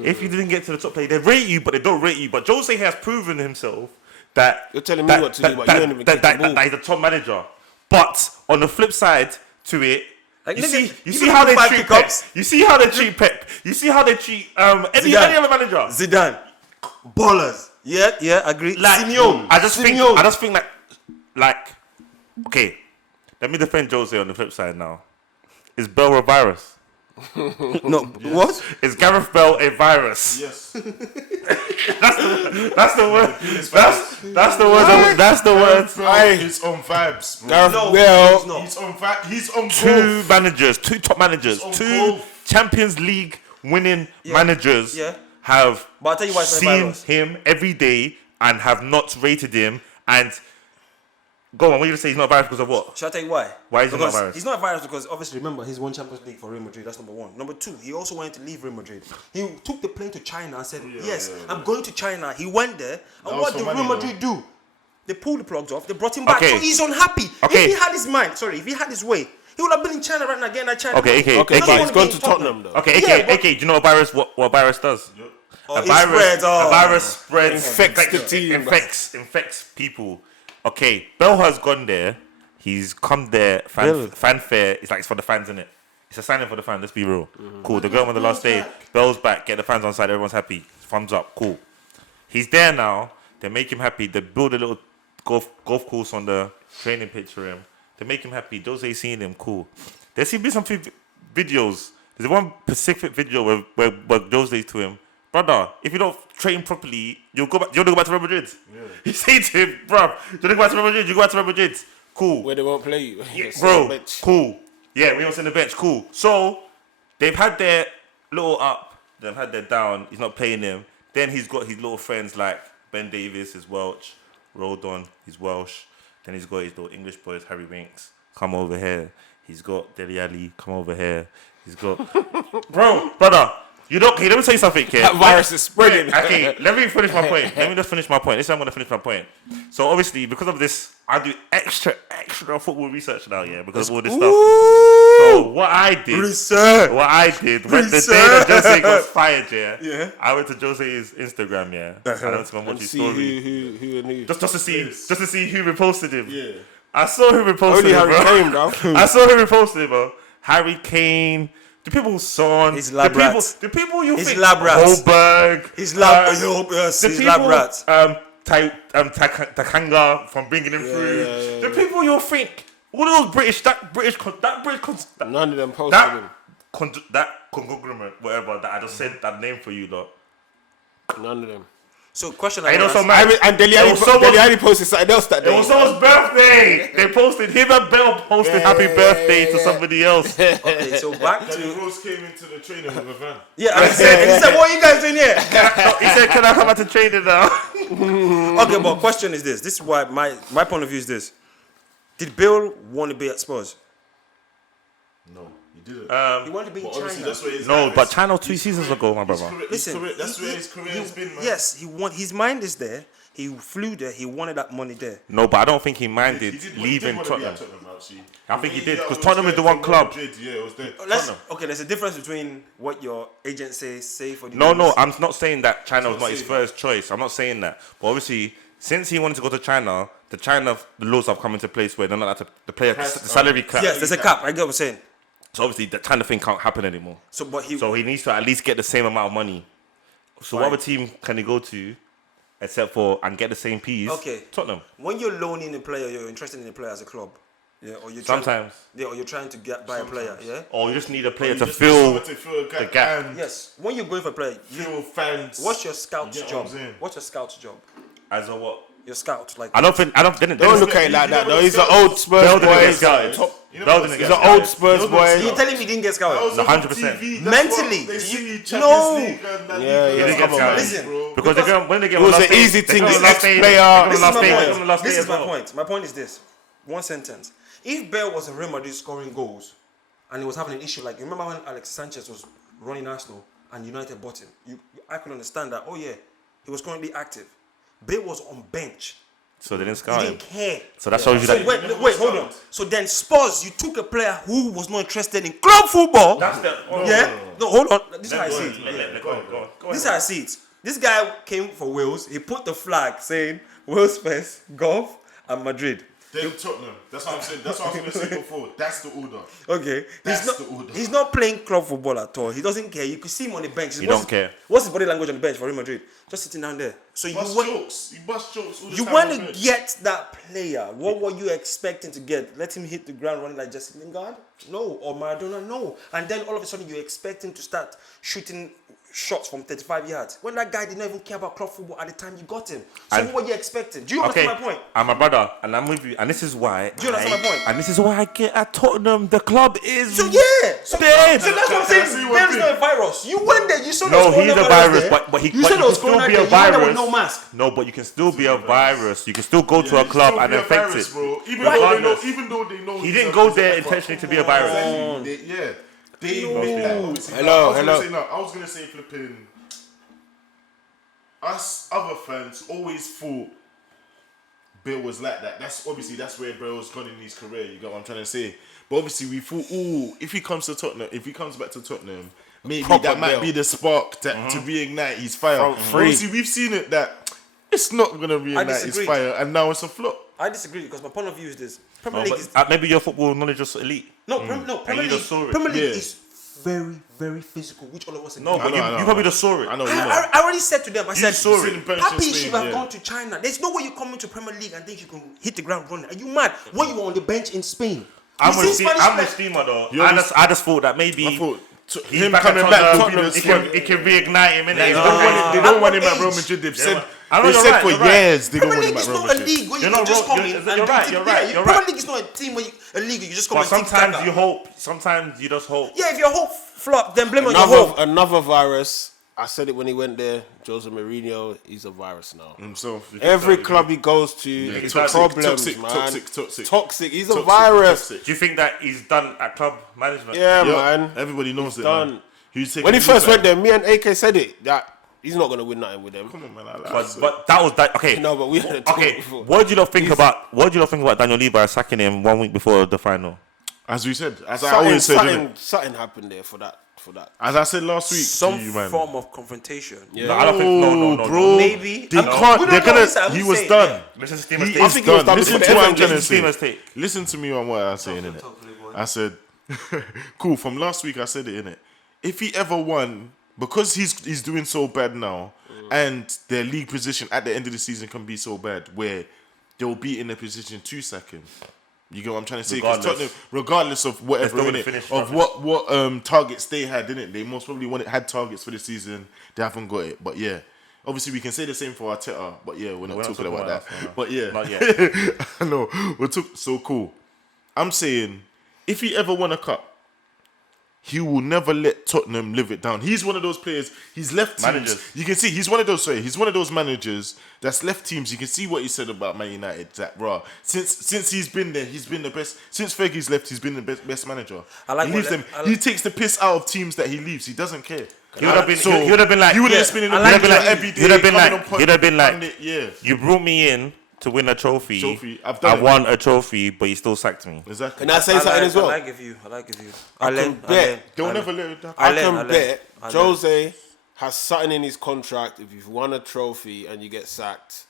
If you didn't get to the top player, they rate you, but they don't rate you. But Jose has proven himself that You're telling me what to do, but you don't even kick the ball. that he's a top manager. But on the flip side to it, Like, you nigga, see you how they five treat Pep. kick-ups. You see how they treat Pep. You see how they treat any other manager. Zidane, ballers. Yeah, agree. Like, Simeone, I just think like, okay, let me defend Jose on the flip side now. Is Bell a virus? no, what? Is Gareth Bell a virus? Yes. That's the word. That's the word. That's the word. He's on vibes, bro. Gareth No, Bale, he's not. He's on vibes. He's on Two growth. managers, two top managers, on two growth. Champions League winning managers have But I'll tell you why it's not a seen virus. him every day and have not rated him. And go on, what are you gonna say? He's not a virus because of what? Shall I tell you why? Why is he not a Because virus? He's not a virus because obviously remember he's won Champions League for Real Madrid. That's number one. Number two, he also wanted to leave Real Madrid. He took the plane to China and said, I'm going to China. He went there, and was what for did money, Real Madrid do? They pulled the plugs off. They brought him back. Okay. So he's unhappy. Okay. If he had his mind, if he had his way, he would have been in China right now getting that China. Okay, money. okay, He doesn't okay. want he's gone be to in Tottenham though. Okay, Yeah, but- do you know what a virus does? Oh, it spreads, A virus spreads, Infects the team, infects people. Okay, Bell has gone there. He's come there. Fanfare. It's like it's for the fans, innit? It's a signing for the fans. Let's be real. Cool. They're going on the last day. Bell's back. Get the fans on side. Everyone's happy. Thumbs up. Cool. He's there now. They make him happy. They build a little golf course on the training pitch for him. They make him happy. Jose's seen him. Cool. There seem to be some videos. There's one specific video where Jose's to him, brother, if you don't train properly, you'll go back. You want to go back to Real Madrid? Yeah. He said to him, bro, you want to go back to Real Madrid? You go back to Real Madrid. Cool. Where they won't play you. Bro, cool. Yeah, we don't sit on the bench. Cool. So they've had their little up, they've had their down. He's not playing them. Then he's got his little friends like Ben Davies is Welsh, Rodon, he's Welsh. Then he's got his little English boys, Harry Winks, come over here. He's got Dele Alli, come over here. He's got brother. You don't. Okay, let me tell you something, kid. That virus is spreading. Okay, let me finish my point. Let me just finish my point. This is how I'm gonna finish my point. So obviously, because of this, I do extra football research now, yeah, because of all this stuff. So what I did, when the day that Jose got fired, yeah, I went to Jose's Instagram, yeah, I went to go watch his story, who and who. just to see who reposted him. Yeah. I saw who reposted Only him, Harry bro. Kane, bro. I saw who reposted him, bro. Harry Kane. The people son, His lab rats. the people you His think lab rats. Holberg, His lab, the his people, lab rats. Takanga from bringing him through. The people you think, all those British, None of them posted him. that conglomerate, whatever that I just said that name for you, lot. None of them. So question I know ask- some man. And Dele Alli posted something else that day. It was someone's birthday. They posted him and Bell posted happy birthday to somebody else. Okay, so back Danny to Rose came into the training with a van. and he said, what are you guys doing here? He said, "Can I come out to training now?" Okay, but question is this. This is why my point of view is this. Did Bill want to be at Spurs? No, he didn't. He wanted to be in But obviously, China. that's where his No, mind but is. China 2 seasons ago, my brother. Listen, That's where his career has been, man. Yes, his mind is there. He flew there. He wanted that money there. No, but I don't think he minded He did leaving want to be Tottenham. at Tottenham, actually. I think he did, Yeah, 'cause it was Tottenham is there the one from club. Madrid, yeah, it was there. There's a difference between what your agent say for the No, news. I'm not saying that China was not his saying first choice. I'm not saying that. But obviously, since he wanted to go to China, the laws have come into place where they're not allowed to, the player, the salary cap. Yes, there's a cap. I get what I'm saying. So obviously, the China thing can't happen anymore. So, but he. So he needs to at least get the same amount of money. So what Fine. other team can he go to, except for and get the same piece? Okay. Tottenham. When you're loaning a player, you're interested in a player as a club. Yeah, or you're Sometimes. or you're trying to buy a player. Yeah. Or you just need a player You to just fill need someone to the gap. and Yes. When you're going for a player, fill fans. what's your scout's You get job? what I'm saying? What's your scout's job? As a what? Your scout, like. Don't Don't look at it like that, though. He's an old Spurs Bell didn't boy. get He's scouted. a Bell didn't He's get an old scouted. Spurs boy. You're telling me he didn't get scouted? Also No, on 100%. TV, Mentally, they see you- Champions no. League and La Liga. Yeah, he didn't get Come on, scouted. Listen, bro. Because they're going, when they get It was on an last day, easy they thing. go on This last day, ex-player- they go on This is last my day, point. they go on last This day is as my well. point. My point is this. One sentence. If Bale was a Real Madrid scoring goals and he was having an issue, like, you remember when Alex Sanchez was running Arsenal and United bought him? I could understand that. Oh, yeah, he was currently active. Bale was on bench. So they didn't He scout him. didn't care. So that shows you So that. wait, hold on. So then Spurs, you took a player who was not interested in club football. No, hold on. This is how I see it. Go on. This is how I see it. This guy came for Wales. He put the flag saying, Wales first, golf, and Madrid. Then Tottenham. That's what I'm saying. That's what I was going to say before. That's the order. Okay, That's the order. he's not playing club football at all. He doesn't care. You could see him on the bench. He don't care. What's his body language on the bench for Real Madrid? Just sitting down there. So He you bust want, jokes. He bust jokes all the you time. want on to bench. get that player. What were you expecting to get? Let him hit the ground running like Jesse Lingard? No. Or Maradona? No. And then all of a sudden you expect him to start shooting shots from 35 yards. When that guy did not even care about club football at the time you got him. So And- what were you expecting? Do you Okay, understand my point? I'm a brother, and I'm with you, and this is why. Do you understand my point? And this is why I get at Tottenham. The club is So yeah, so dead. that's what I'm Can I saying. say one There's thing? no virus. You went there, you saw No, there was he's a coronavirus virus, there. but he you but said you there was can still corona be there. a You went there with virus. no mask. No, but you can still be a virus. You can still go to Yeah, a club still and be a infect virus, it. bro. Even Right. though they know He he's didn't a- go he's a there effort. intentionally to be a virus. Yeah. They made that. Obviously, Hello, I was gonna say flipping. Us other fans always thought Bill was like that. That's where Bale's gone in his career. You get what I'm trying to say? But obviously we thought, if he comes to Tottenham, if he comes back to Tottenham, maybe Proper that might Bale. be the spark to reignite his fire. Front three. Obviously we've seen it that it's not gonna reignite his disagree. fire, and now it's a flop. I disagree because my point of view is this: Premier No, League but, is maybe your football knowledge is elite. Premier And you League. just saw it. Premier League Yeah. is very, very physical, which all of us No, agree. but I know. you probably just saw it. I know. I already said to them, I said, saw it. Papi should have gone to China. There's no way you come into Premier League and think you can hit the ground running. Are you mad? When you were on the bench in Spain, I'm You with see Steve, Spanish I'm play- with Steamer though. You're I just thought that maybe I thought he's him back coming at back Tottenham, could be the squad. it can reignite him, innit? They It's don't not- want it. They At don't want what him at Real age? Madrid. They've Yeah, said I know they you're said right, for you're right. years they don't Premier want League him is at Real not a Madrid. league where you You're can not just wrong. come You're- in you're and right, do you're it. right, Yeah, you're Premier right. League is not a team where a league you just come But and tick sometimes tack. you hope. Sometimes you just hope. Yeah, if your hope flop, then blame on your hope. Another virus. I said it when he went there. Jose Mourinho, he's a virus now. Himself. Every club he goes to, it's toxic, problems, toxic, man. toxic. Toxic. He's a Toxic, virus. toxic. Do you think that he's done at club management? Yeah, Yup, man. Everybody knows it. done. Man. Who's taking When he the first lead went back? there, me and AK said it that he's not gonna win nothing with them. Come on, man. I like it. But that was that. Okay. No, but we had a talk Okay. before. What do you not think about? What do you not think about Daniel Levy sacking him 1 week before the final? As we said, as I always said, innit? Something happened there for that. As I said last week, Some to you, man. form of confrontation. Yeah. No, I don't think. No, bro. Maybe. They I'm not- can't. we They're don't know gonna. this, I'm He just was saying, done. yeah. Listen to He Steamer's is take. I think he was done. done Listen before to what I'm Everton. trying to Listen to Steamer's say. take. Listen to me on what I'm saying, innit? I said, cool. From last week, I said it, innit? If he ever won, because he's doing so bad now, and their league position at the end of the season can be so bad where they'll be in a position to sack him. You get what I'm trying to say? 'Cause Regardless. Tottenham, regardless of whatever, still gonna innit, finish of what targets they had, didn't they? Most probably had targets for the season. They haven't got it, but yeah. Obviously, we can say the same for Arteta, but yeah, we're not talking about that. that, no. But yeah, Not yet. I know. So cool. I'm saying, if he ever won a cup, he will never let Tottenham live it down. He's one of those players. He's left teams. Managers. You can see he's one of those. Sorry, he's one of those managers that's left teams. You can see what he said about Man United. That raw. Since he's been there, he's been the best. Since Fergie's left, he's been the best manager. I like he what leaves le- them. I like- He takes the piss out of teams that he leaves. He doesn't care. He would have been. So, he would have been like. You would have yeah, just been in he the would have been picture like. every day. He would have been coming like. on He would have been like. pundit, yeah. You brought me in to win a trophy. I've done I it. won a trophy, but you still sacked me. Exactly. Can I say something as well? I like a view. I like a view. I can bet. They'll never let it down. I learn, can I learn. bet I learn. Jose has something in his contract. If you've won a trophy and you get sacked,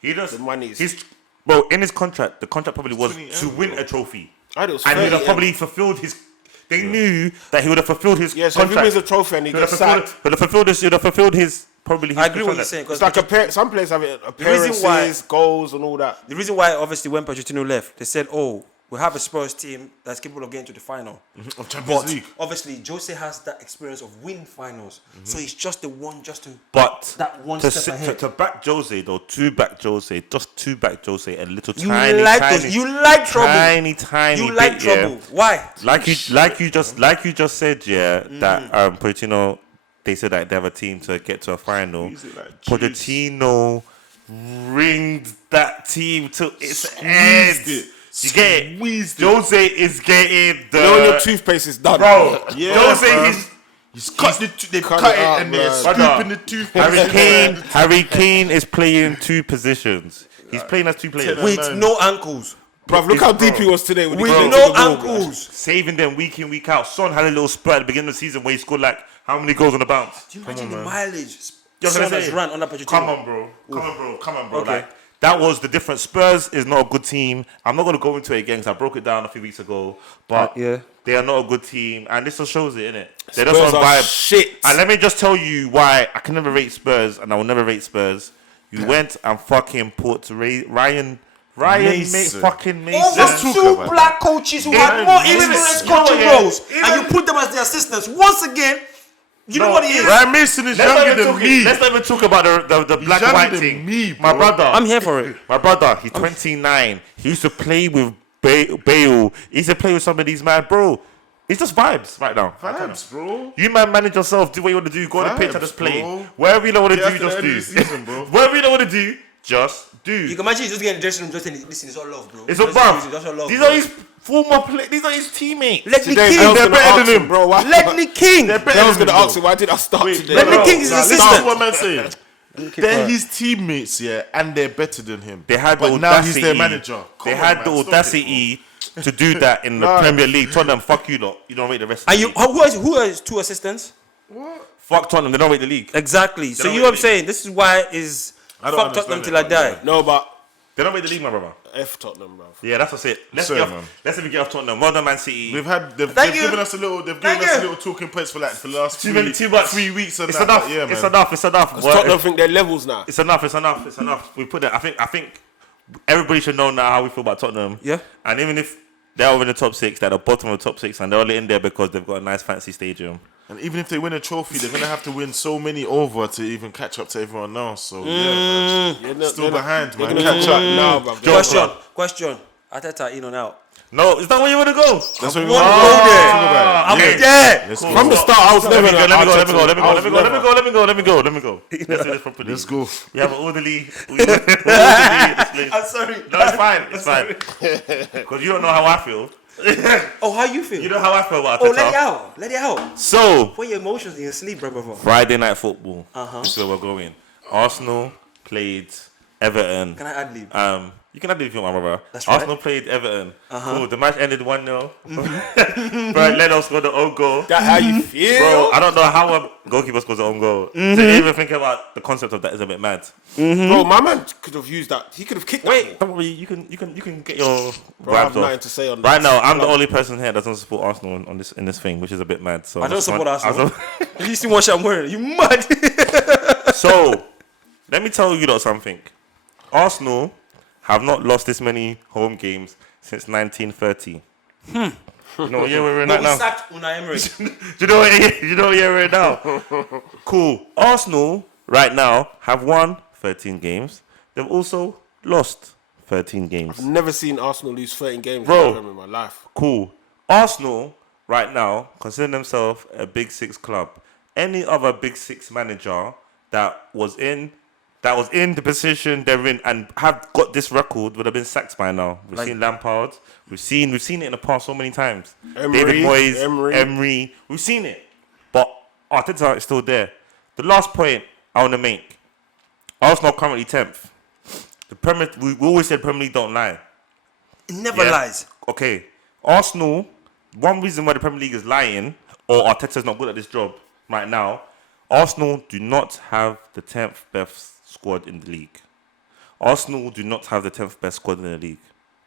He does. The money's- He's bro in his contract. The contract probably was 20 to win a trophy, I was and he would 30 have probably fulfilled his. They knew that he would have fulfilled his Yeah, so if he contract. wins a trophy and he He would have gets fulfilled. sacked, Would have fulfilled this. He would have fulfilled his probably. His I agree with what you're contract. saying it's because like some players have it, appearances, why- goals, and all that. the reason why obviously when Pochettino left, they said, "Oh, we have a Spurs team that's capable of getting to the final." Of Champions But League. obviously, Jose has that experience of win finals, so he's just the one just to. But That one to, step ahead. to back Jose though, to back Jose, just to back Jose, a little You tiny, like tiny, those. You like trouble. tiny. You like bit, trouble. Yeah. Why? Like you just said, yeah, that Pochettino, they said that they have a team to get to a final. Squeeze it like Pochettino ringed that team to its Squeezed end. it. You get it? Squeezed it. Jose is getting the You know when your toothpaste is done. bro. Yeah, Jose fam. is. He's cut they cut cut it it out, and they're man. scooping the tooth. Harry Kane is playing two positions. He's playing as two players. With man. no ankles. Bruv, look how Bro. deep he was today when he With came no to the ball, bruv. ankles. Saving them week in, week out. Son had a little spurt at the beginning of the season where he scored like how many goals on the bounce? Do you imagine the mileage You're Son gonna has say, run under Pochettino? Come on, bro. Come on, bro. Okay. Like That was the difference. Spurs is not a good team. I'm not going to go into it again because I broke it down a few weeks ago. But yeah. they are not a good team. And this just shows it, innit? They're Spurs just on are vibe. shit. And let me just tell you why I can never rate Spurs and I will never rate Spurs. You went and fucking put Ryan Mason. fucking Mason. Let's talk Two about black coaches who Yeah, had more even- experience you know what, coaching yeah, roles, even- and you put them as their assistants. Once again, you know what it is. Ryan Mason is younger than me. Let's not even talk about the black younger white than thing. me, My bro. brother. I'm here for it. My brother, he's 29. He used to play with Bale. He used to play with some of these man, bro. It's just vibes right now. Vibes, bro. You man manage yourself, do what you want to do, go on the pitch and Vibes, just play. bro. Wherever you don't want to Yeah, do, after the just end of do. the season, bro. Wherever you don't want to do, just do. You can imagine you just getting in the dressing room, just saying, listen, it's all love, bro. It's a Just bruv. That's all love. These bro. are his former play. These are his teammates. Ledley Today, King. Bell's they're gonna better ask than him, him. bro. Why? Ledley King. They're better Bell's than gonna him, ask him, why did I start today? Ledley King is his Listen assistant. to what man saying. They're his teammates, yeah, and they're better than him. They had the but audacity. now he's their manager. They Come had on, the man, stop it, audacity to do that in the Nah. Premier League. Tottenham, fuck you lot. You don't rate the rest of And the you, league. who are his two assistants? Fuck Tottenham, they don't rate the league. Exactly. So don't you know what I'm really- saying? This is why is I don't fuck Tottenham understand till it, I but die. No, but They don't rate the league, my brother. F Tottenham, bro. Yeah, that's what's it. Let's Sorry, get man. off. Let's even get off Tottenham. Well done, Man City. They've Thank you. given us a little. They've given Thank us a you. little talking points for the last Too many, too much. 3 weeks. And It's that, enough. but yeah, man. It's enough. It's enough. Does Well, Tottenham think they're levels now? It's enough. It's enough. It's enough. We put that. I think everybody should know now how we feel about Tottenham. Yeah. And even if they're over in the top six, they're at the bottom of the top six, and they're only in there because they've got a nice fancy stadium. And even if they win a trophy, they're gonna have to win so many over to even catch up to everyone else. So yeah, man. Still behind, They're man. gonna Catch catch up now, bro. Question. Ateta in or out? No, is that where you want to go? That's what we Wanna want go to there. go. I'm Yeah. there. Let's Cool. go. From the start, I was never. Let me go. Let me go. Let me go. Let me go. I Let me was go. Let me never- go. Let me go. Let me go. Let me go. Let's do this properly. Let's go. We have an orderly. I'm sorry. No, it's fine. It's fine. Because you don't know how I feel. Oh, how you feel? You know how I feel about Oh, let it Arteta. out. Let it out. So, Put your emotions in your sleep, brother. Friday night football. Uh-huh. This is where we're going. Arsenal played Everton. Can I ad lib? You can have the if you want, my brother. That's right. Arsenal played Everton. Cool. The match ended 1-0. Brian Leno scored the own goal. That how you feel? Bro, I don't know how a goalkeeper scores their own goal. To even think about the concept of that is a bit mad. Bro, my man could have used that. He could have kicked that Wait, ball. don't worry. You can get your Bro, I have vibes nothing off. to say on Right that. now, I'm the only person here that doesn't support Arsenal on this in this thing, which is a bit mad. So I don't support I Arsenal. was- You see what shirt I'm wearing? You mad? So, let me tell you lot something. Arsenal have not lost this many home games since 1930. You know what year we're in right We now? sacked Unai Emery. You know what year we're in now? Cool. Arsenal right now have won 13 games. They've also lost 13 games. Never seen Arsenal lose 13 games Bro. in my life. Cool. Arsenal right now consider themselves a Big Six club. Any other Big Six manager that was in the position they're in and have got this record would have been sacked by now. We've seen Lampard. We've seen it in the past so many times. Emery, David Moyes, Emery. Emery. We've seen it. But Arteta is still there. The last point I want to make. Arsenal are currently 10th. The Premier, we always said Premier League don't lie. It never Yeah. lies. Okay, Arsenal, one reason why the Premier League is lying, or Arteta's not good at this job right now, Arsenal do not have the 10th best squad in the league. Arsenal do not have the 10th best squad in the league.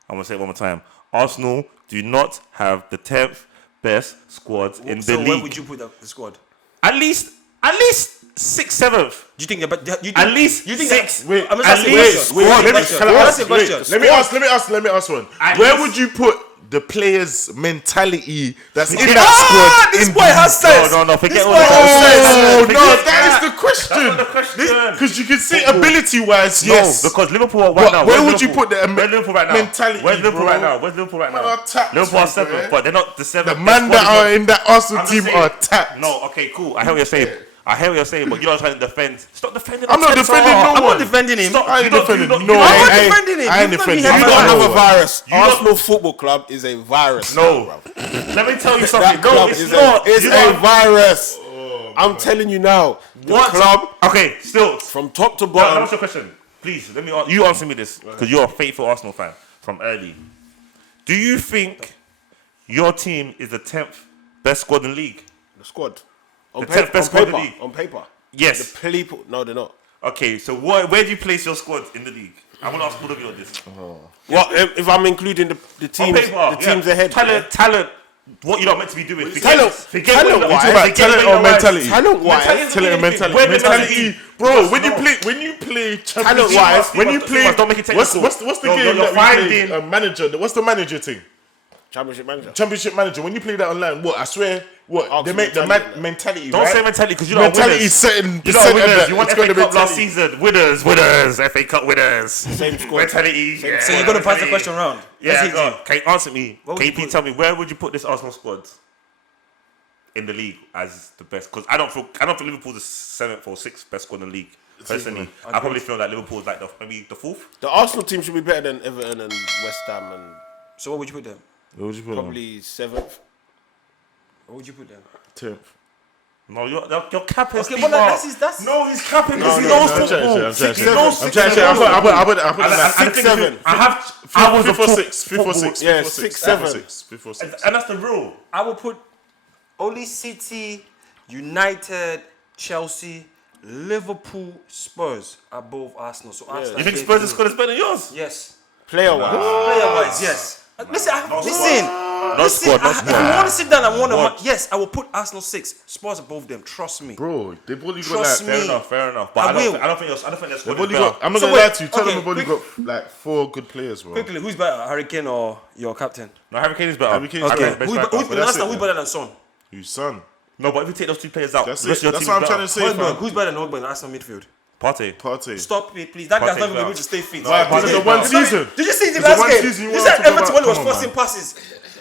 I'm going to say it one more time. Arsenal do not have the 10th best squad in the So league. where would you put the squad? At least 6th, 7th. Do you think they're At least you think six. Wait, I'm at asking least- a question. wait, Let me let me- ask can I a question. Let me ask one. At Where least- would you put the players' mentality that's in that Ah, squad? this in boy the- has sense. No, forget This all boy that. has Oh sense. no, that is the question. question. Because you can see ability-wise, No, yes. because Liverpool right What- now. where where's would you Liverpool? put the Where's Liverpool right now? mentality, Where's Liverpool bro? right now? Where's Liverpool right Man now? are tapped, Liverpool are man, 7th, bro. but they're not the 7th. the man that are in that Arsenal I'm just team saying- are tapped. No, okay, cool. I hear what you're saying. I hear what you're saying, but you're not trying to defend. Stop defending. I'm not Arteta. defending no I'm not one. defending him. Stop. I ain't You don't- defending you don't- no you one. don't- I'm not defending him. I ain't You've defending done You me got No. another virus. You don't- Arsenal Football Club is a virus. No. now, bro. Let me tell you something. That No, club it's is not. it's You a know- virus. I'm telling you now. The What club Okay, still. from top to No, bottom. what's your question? Please, let me. You answer me this because you're a faithful Arsenal fan from early. Do you think your team is the 10th best squad in the league? The squad. On, The paper, 10th best on squad in paper. the league. On paper. Yes. The people. No, they're not. Okay, so where do you place your squad in the league? I want to ask all of you on this. What if I'm including the On teams? paper, The teams ahead. Talent. What you're not meant to be doing. Talent-wise. Talent or mentality? Talent-wise. Talent and mentality. Where Mentality, bro. When you play Champions Talent-wise, when you play, don't make it what's technical. the You're game that we finding- play? Manager. What's the manager thing? Championship manager. When you play that online, what I swear, they make the mentality. Don't right? say mentality because you know mentality winners. is setting. You know winners. That. You won It's FA gonna be Cup last mentality. season. Winners. FA Cup winners. Same squad. Mentality. Yeah. So you're gonna pass the question round. Yeah, Let's go hit on. Can you answer me? What would Can you you please put- tell me where would you put this Arsenal squad in the league as the best? Because I don't think Liverpool's the 7th or 6th best squad in the league. Personally, I probably feel like Liverpool's like maybe the 4th. The Arsenal team should be better than Everton and West Ham and So what would you put them? What would you put on? probably 7th. What would you put them? 10th. No, you're capping. Okay, Steve but Mark. that's No, he's capping because he No, knows I'm football. trying. He knows I'm trying. I put And the thing is, 6-7. I have hours of 5 or talk- 6. 5 or 6. Yeah, 5 or 6. 6-7. 5 or 6. and that's the rule. I will put only City, United, Chelsea, Liverpool, Spurs above Arsenal. So Arsenal. You think Spurs' squad is better than yours? Yes. Player-wise. Player-wise, yes. Listen, listen. Not squad. If you want to sit down and yes, I will put Arsenal 6, Spurs above them. Trust me. Bro, they've only got Trust like. me. Fair enough. But I I don't will. think their squad They've is only better. got. I'm not So gonna wait, lie to you. Tell okay, them they've only got like 4 good players, bro. Quickly, who's better, Harry Kane or your captain? No, Harry Kane is better. Harry Kane is Okay. better. Who's But that's last it, time? Who's man. better than Son? You son. No, but if you take those 2 players out, That's the rest it. of your That's team what I'm is trying better. to say, Højbjerg. fam. Who's better than Højbjerg in Arsenal midfield? Partey. Partey. Stop it, please. That guy's Partey's not even better. able to stay fit. Why? Because of one season. Did you see the It's the last one game? season you You wanna said talk Everton about. when he was Come on, forcing man. passes.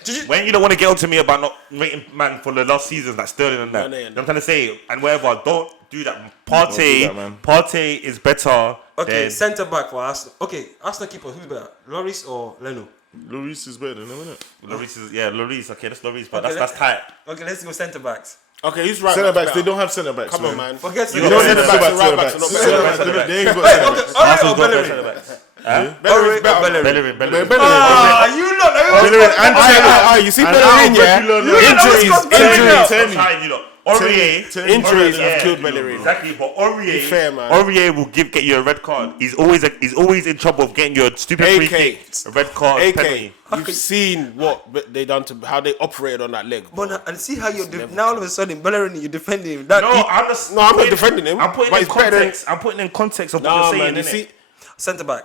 Did you? When you don't want to get onto me about not rating man for the last seasons like Sterling and that, No, you know what I'm trying to say, and whatever, don't do that. do that, man. Partey is better. Okay, than centre back for Arsenal. Okay, Arsenal keeper. Who's better, Lloris or Leno? Lloris is better than him, isn't it? Lloris. Okay, that's Lloris, but Okay, that's tight. Okay, let's go centre backs. Okay, who's right? Centre back backs, they better? don't have centre backs. Come on, man. Forget You centre don't backs. need Centre backs and right Centre backs are not backs. better. Centre backs, they ain't got Wait, centre okay, backs. Ori or Arsenal's got Bellerin? better centre-backs. Ori or Bellerin? Bellerin. Ah, you lot. Bellerin and Tierney. You see And Bellerin, yeah? Alvarez, Injuries. Aurier. Injuries have Yeah, killed Bellerin. Exactly, but Be fair, man. Aurier will get you a red card. He's always in trouble of getting you a stupid free AK. kick, a red card, AK, penalty. you've seen what they done to how they operated on that leg. But and see how you're now all of a sudden Bellerin, you're defending him. That No, I'm just. No, I'm not defending him, I'm putting but in it's better than- context. I'm putting in context of what Nah, you're saying. man, you innit? see, centre back.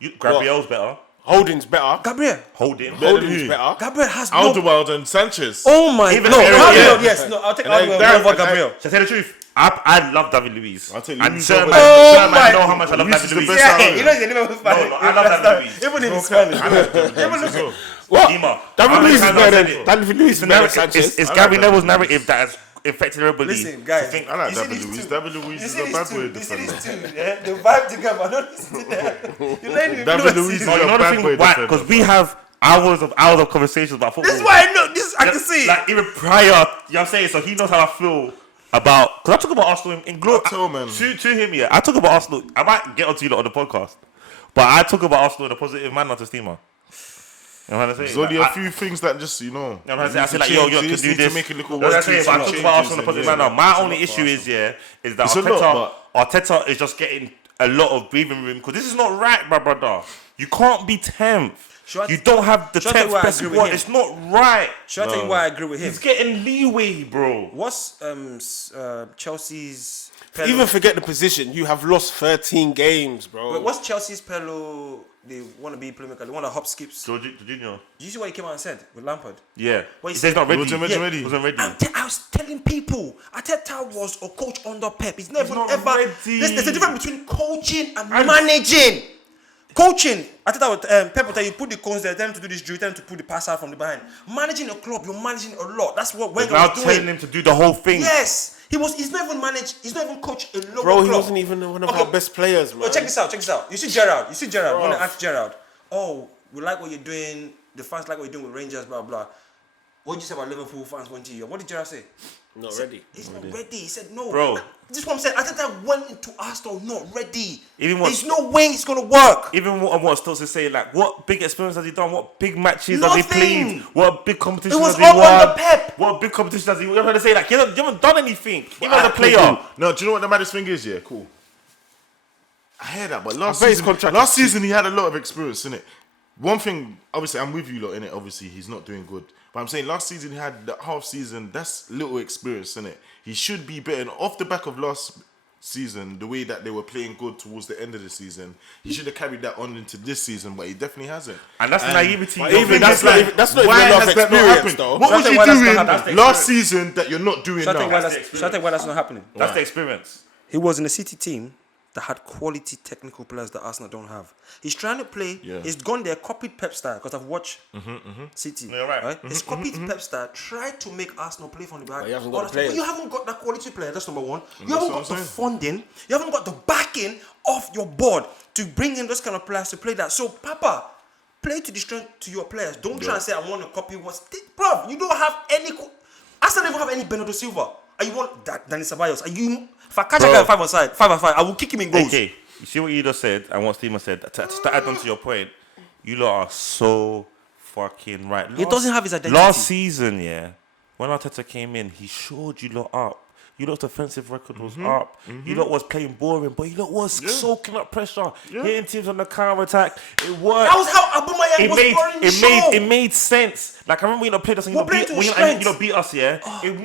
Gabriel's better. Holding's better. Gabriel. Hold him. Holding's who? better. Gabriel has no. Alderweireld and Sanchez. Oh my Even no, Aaron, Alderweireld, yeah. yes, no, I'll take And Alderweireld that- over Gabriel. Shall I tell the truth? I love David Luiz. I'll take And Luiz certain over- man Oh my- know how much I love Luiz David is the Luiz. best Yeah, out of you it. know he's never Spanish. No, I love David Luiz. Even in Spanish. What? Dima. David How many Luiz is times better I've said than it? David Luiz is better than Sanchez. It's I Gary like Neville's David narrative that has infected everybody. Listen, guys. to think, I like You see David these Luiz. two? David Luiz You is see a these bad two? boy You see defender. these two? Yeah, they vibe together. Don't listen to that. You let him David Luiz is no, you know a the bad thing boy with why? defender. Because we have hours of conversations about football. This is why I know. This I can see. Like even prior, you know what I'm saying? So he knows how I feel about. Because I talk about Arsenal in glory. I tell man. To him, yeah. I talk about Arsenal. I might get onto you lot on the podcast. But I talk about Arsenal in a positive manner to Steamer. You know what I'm saying? There's only Like, a few things that just, you know. You know what I'm saying? I say like, yo, you can do this. To make it look all That's what I'm saying, but I some talk about Arsenal in a changes positive and, manner. yeah. My only issue is that It's a lot, Arteta is just getting a lot of breathing room because this is not right, my brother. You can't be 10th. You don't have the Should I tell you 10th why I best agree with squad. him? It's not right. Should I tell you why I agree with him? He's getting leeway, bro. What's Chelsea's? Even forget the position. You have lost 13 games, bro. Wait, what's Chelsea's Pelo? They want to be playmaker. They want to hop skips. Jorginho. Did you see what he came out and said with Lampard? Yeah. What He he says said? not ready. Wasn't ready. He wasn't ready. I was telling people, Arteta was a coach under Pep. He's never not ever. ready. There's a difference between coaching and managing. Coaching, Arteta, Pep will tell you put the cones there, tell him to do this drill, tell him to put the pass out from the behind. Managing a club, you're managing a lot. That's what Wenger Now was telling doing. him to do the whole thing. Yes, he's not even managed. He's not even coached a local Bro, club. he wasn't even one of Okay. our best players, man. Oh, check this out. You see Gerrard. When I asked Gerrard, oh, we like what you're doing. The fans like what you're doing with Rangers, blah, blah. What did you say about Liverpool fans wanting you? What did Gerrard say? Not ready. He's not ready. He said no. Bro. This is what I'm saying. Arteta went into Arsenal not ready. Even what- There's no way it's going to work. Even what Stokes is saying, like, what big experience has he done? What big matches has he Nothing. played? What big competition It was has he all won? under Pep. What big competition has he won? You know what I'm saying? Like, you haven't done anything. Even as a player. No, do you know what the maddest thing is? Yeah, cool. I hear that, but bet his contract last is season he had a lot of experience in it. One thing, obviously, I'm with you lot in it. Obviously, he's not doing good, but I'm saying last season he had that half season. That's little experience in it. He should be better. And off the back of last season, the way that they were playing good towards the end of the season, he should have carried that on into this season, but he definitely hasn't. And that's the naivety. even that's not even why enough has that not experience, happened? though. What So I was think you why that's doing not happening. last season that you're not doing Shall I tell you now? why that's not happening? That's the experience. He was in a City team that had quality technical players that Arsenal don't have. He's trying to play. Yeah. He's gone there, copied Pep style because I've watched City. You're right. He's copied Pep style, tried to make Arsenal play from the back. But he hasn't got the But players. you haven't got that quality player. That's number one. You that's haven't what got I'm the saying. funding. You haven't got the backing of your board to bring in those kind of players to play that. So, Papa, play to the strength to your players. Don't try and say I want to copy what's. Bro, you don't have any. Arsenal don't have any Bernardo Silva. And you want that Danny Ceballos? Are you? If I catch a guy 5-on-5, I will kick him in goals. Okay, you see what you just said and what Steven said. To add on to your point, you lot are so fucking right. He doesn't have his identity. Last season, yeah, when Arteta came in, he showed you lot up. You lot's defensive record was up. You lot was playing boring, but you lot was soaking up pressure, hitting teams on the counter attack. It worked. That was how Aubameyang was scoring the show. It made sense. Like I remember when you played us and you We're playing to his lot strengths. beat us, yeah. It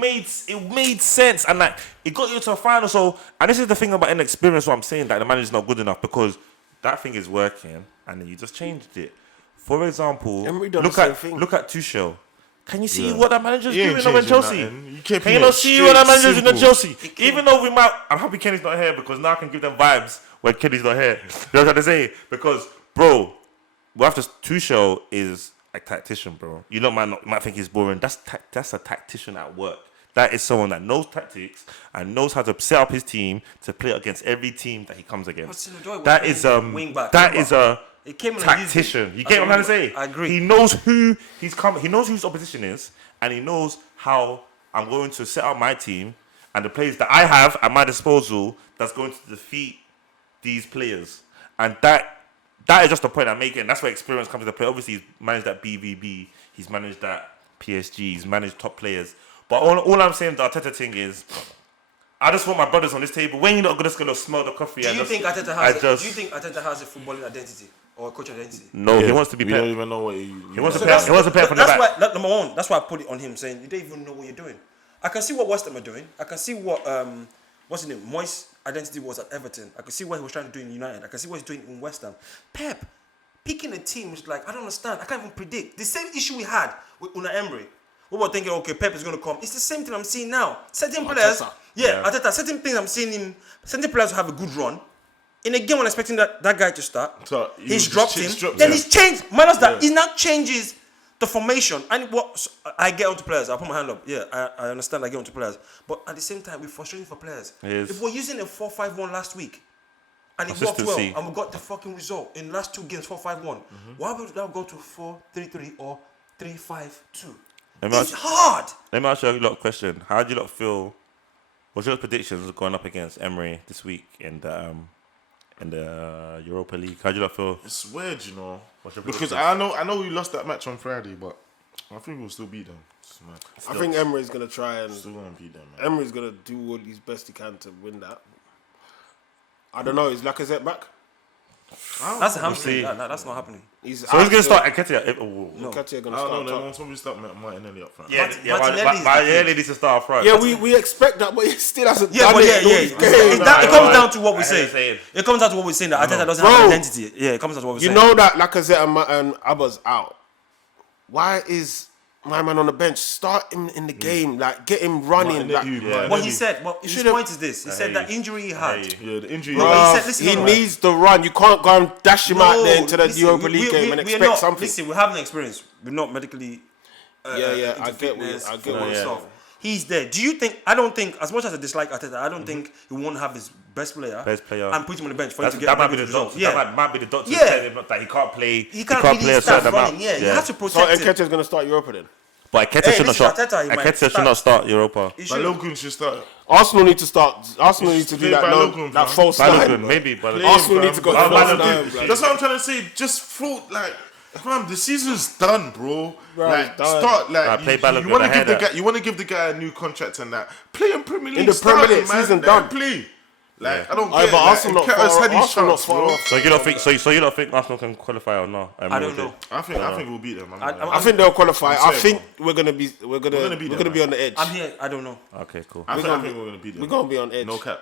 made sense, and like it got you to a final. So, and this is the thing about inexperience. What I'm saying, that the manager's not good enough because that thing is working, and then you just changed it. For example, Emery done look the same at thing. Tuchel. Can you see what that manager's He ain't doing over in changing Chelsea? nothing. You kept Can you it not see what that straight, manager's doing in simple. Chelsea? Even though we might, I'm happy Kenny's not here because now I can give them vibes when Kenny's not here. You know what I'm trying to say? Because, bro, Tuchel is a tactician, bro. You know, might think he's boring. That's a tactician at work. That is someone that knows tactics and knows how to set up his team to play against every team that he comes against. But That is wing back, that wing is back. a It came in and tactician. used it. You get what I'm trying to say? I agree. He knows who he's coming. He knows who his opposition is, and he knows how I'm going to set up my team and the players that I have at my disposal that's going to defeat these players. And that is just the point I'm making. That's where experience comes into play. Obviously, he's managed that BVB. He's managed that PSG. He's managed top players. But all I'm saying, the Arteta thing is, I just want my brothers on this table. When you're not just gonna smell the coffee, Do and you just, think Arteta I has? just, Do you think Arteta has a footballing identity or a coach identity? no, he wants to be We don't Pep. even know what He wants to play. He wants to play from the That's back. why number one. That's why I put it on him, saying you don't even know what you're doing. I can see what West Ham are doing. I can see what what's his name, Moyes' identity was at Everton. I can see what he was trying to do in United. I can see what he's doing in West Ham. Pep picking a team is like I don't understand. I can't even predict. The same issue we had with Unai Emery. We were thinking, okay, Pep is going to come. It's the same thing I'm seeing now. Certain players, Arteta, certain things I'm seeing him. Certain players have a good run. In a game, I'm expecting that guy to start. So, he He's was dropped just him. dropped Then him. he's changed. Minus that, he now changes the formation. And what so I get onto players. I put my hand up. Yeah, I understand. I get onto players, but at the same time, we're frustrating for players. Yes. If we're using a 4-5-1 last week, and it worked well, Consistency. and we got the fucking result in the last 2 games, 4-5-1. Why would we now go to 4-3-3 or 3-5-2? It's hard. Let me ask you a lot of question. How do you lot feel? What's your predictions going up against Emery this week in the Europa League? How do you lot feel? It's weird, you know, What's your because predictions? I know we lost that match on Friday, but I think we'll still beat them. It's mad. I think Emery's gonna try and Still gonna beat them, man. Emery's gonna do all his best he can to win that. I don't know. Is Lacazette back? That's a hamstring. see. That's not happening. He's So he's gonna start Nketiah. No. Nketiah gonna I start. don't know. top. They'll probably start Martinelli up front. Martinelli is Martinelli needs to start up front. Yeah, we expect that, but he still hasn't Yeah, done but it. yeah. in all his It games. comes down to what we I hear you say. saying. It comes down to what we're saying. That Arteta doesn't Bro. have an identity. Yeah, it comes down to what we're You saying. know that Lacazette and Abba's out. Why is my man on the bench? Start him in the game, like get him running. Like, Martinelli, What he said. Well, his should've- point is this. He said that injury he had. Yeah, the injury. No, but he said, listen, he no, needs the run. You can't go and dash him out there into the listen, Europa League game and we're expect not, something. Listen, we have an experience. We're not medically. I into get what you- fitness, I get football what you- stuff. He's there. Do you think? I don't think. As much as I dislike Arteta, I don't think he won't have his best player and put him on the bench for him to get That might be good the results. doctor. Yeah, That might be the doctor Yeah. telling him that he can't play. he can't play really a start certain running. amount. Yeah, you have to So protect him. Nketiah's gonna start Europa then. But Nketiah Hey, should not listen, start. Arteta, he might Nketiah should start. not start Europa. He But should. Logan should start. Arsenal need to start. Arsenal need to do play that. Balogun, That fam. false Balogun, nine. maybe, but Arsenal need to go Balogun, false Balogun. nine, blood. That's what I'm trying to say. Just thought like, fam, the season's done, bro. Bro, like, it's done. start like Nah, play you Balogun, want I to hear give the that. guy, you want to give the guy a new contract and that. Play in Premier League. the Premier start him, League, man. season Let done. him play. Like I don't Aye, get. but Like, Arsenal not Nketiah's far. had his Arsenal not chance, far bro. off. So you don't think? So you don't think Arsenal can qualify or no? I don't know. I think we'll beat them. I think they'll qualify. I'm I saying, think we're gonna be gonna beat them, be on the edge. I'm here. I don't know. Okay, cool. I think we're gonna beat them. We're gonna be on edge. No cap.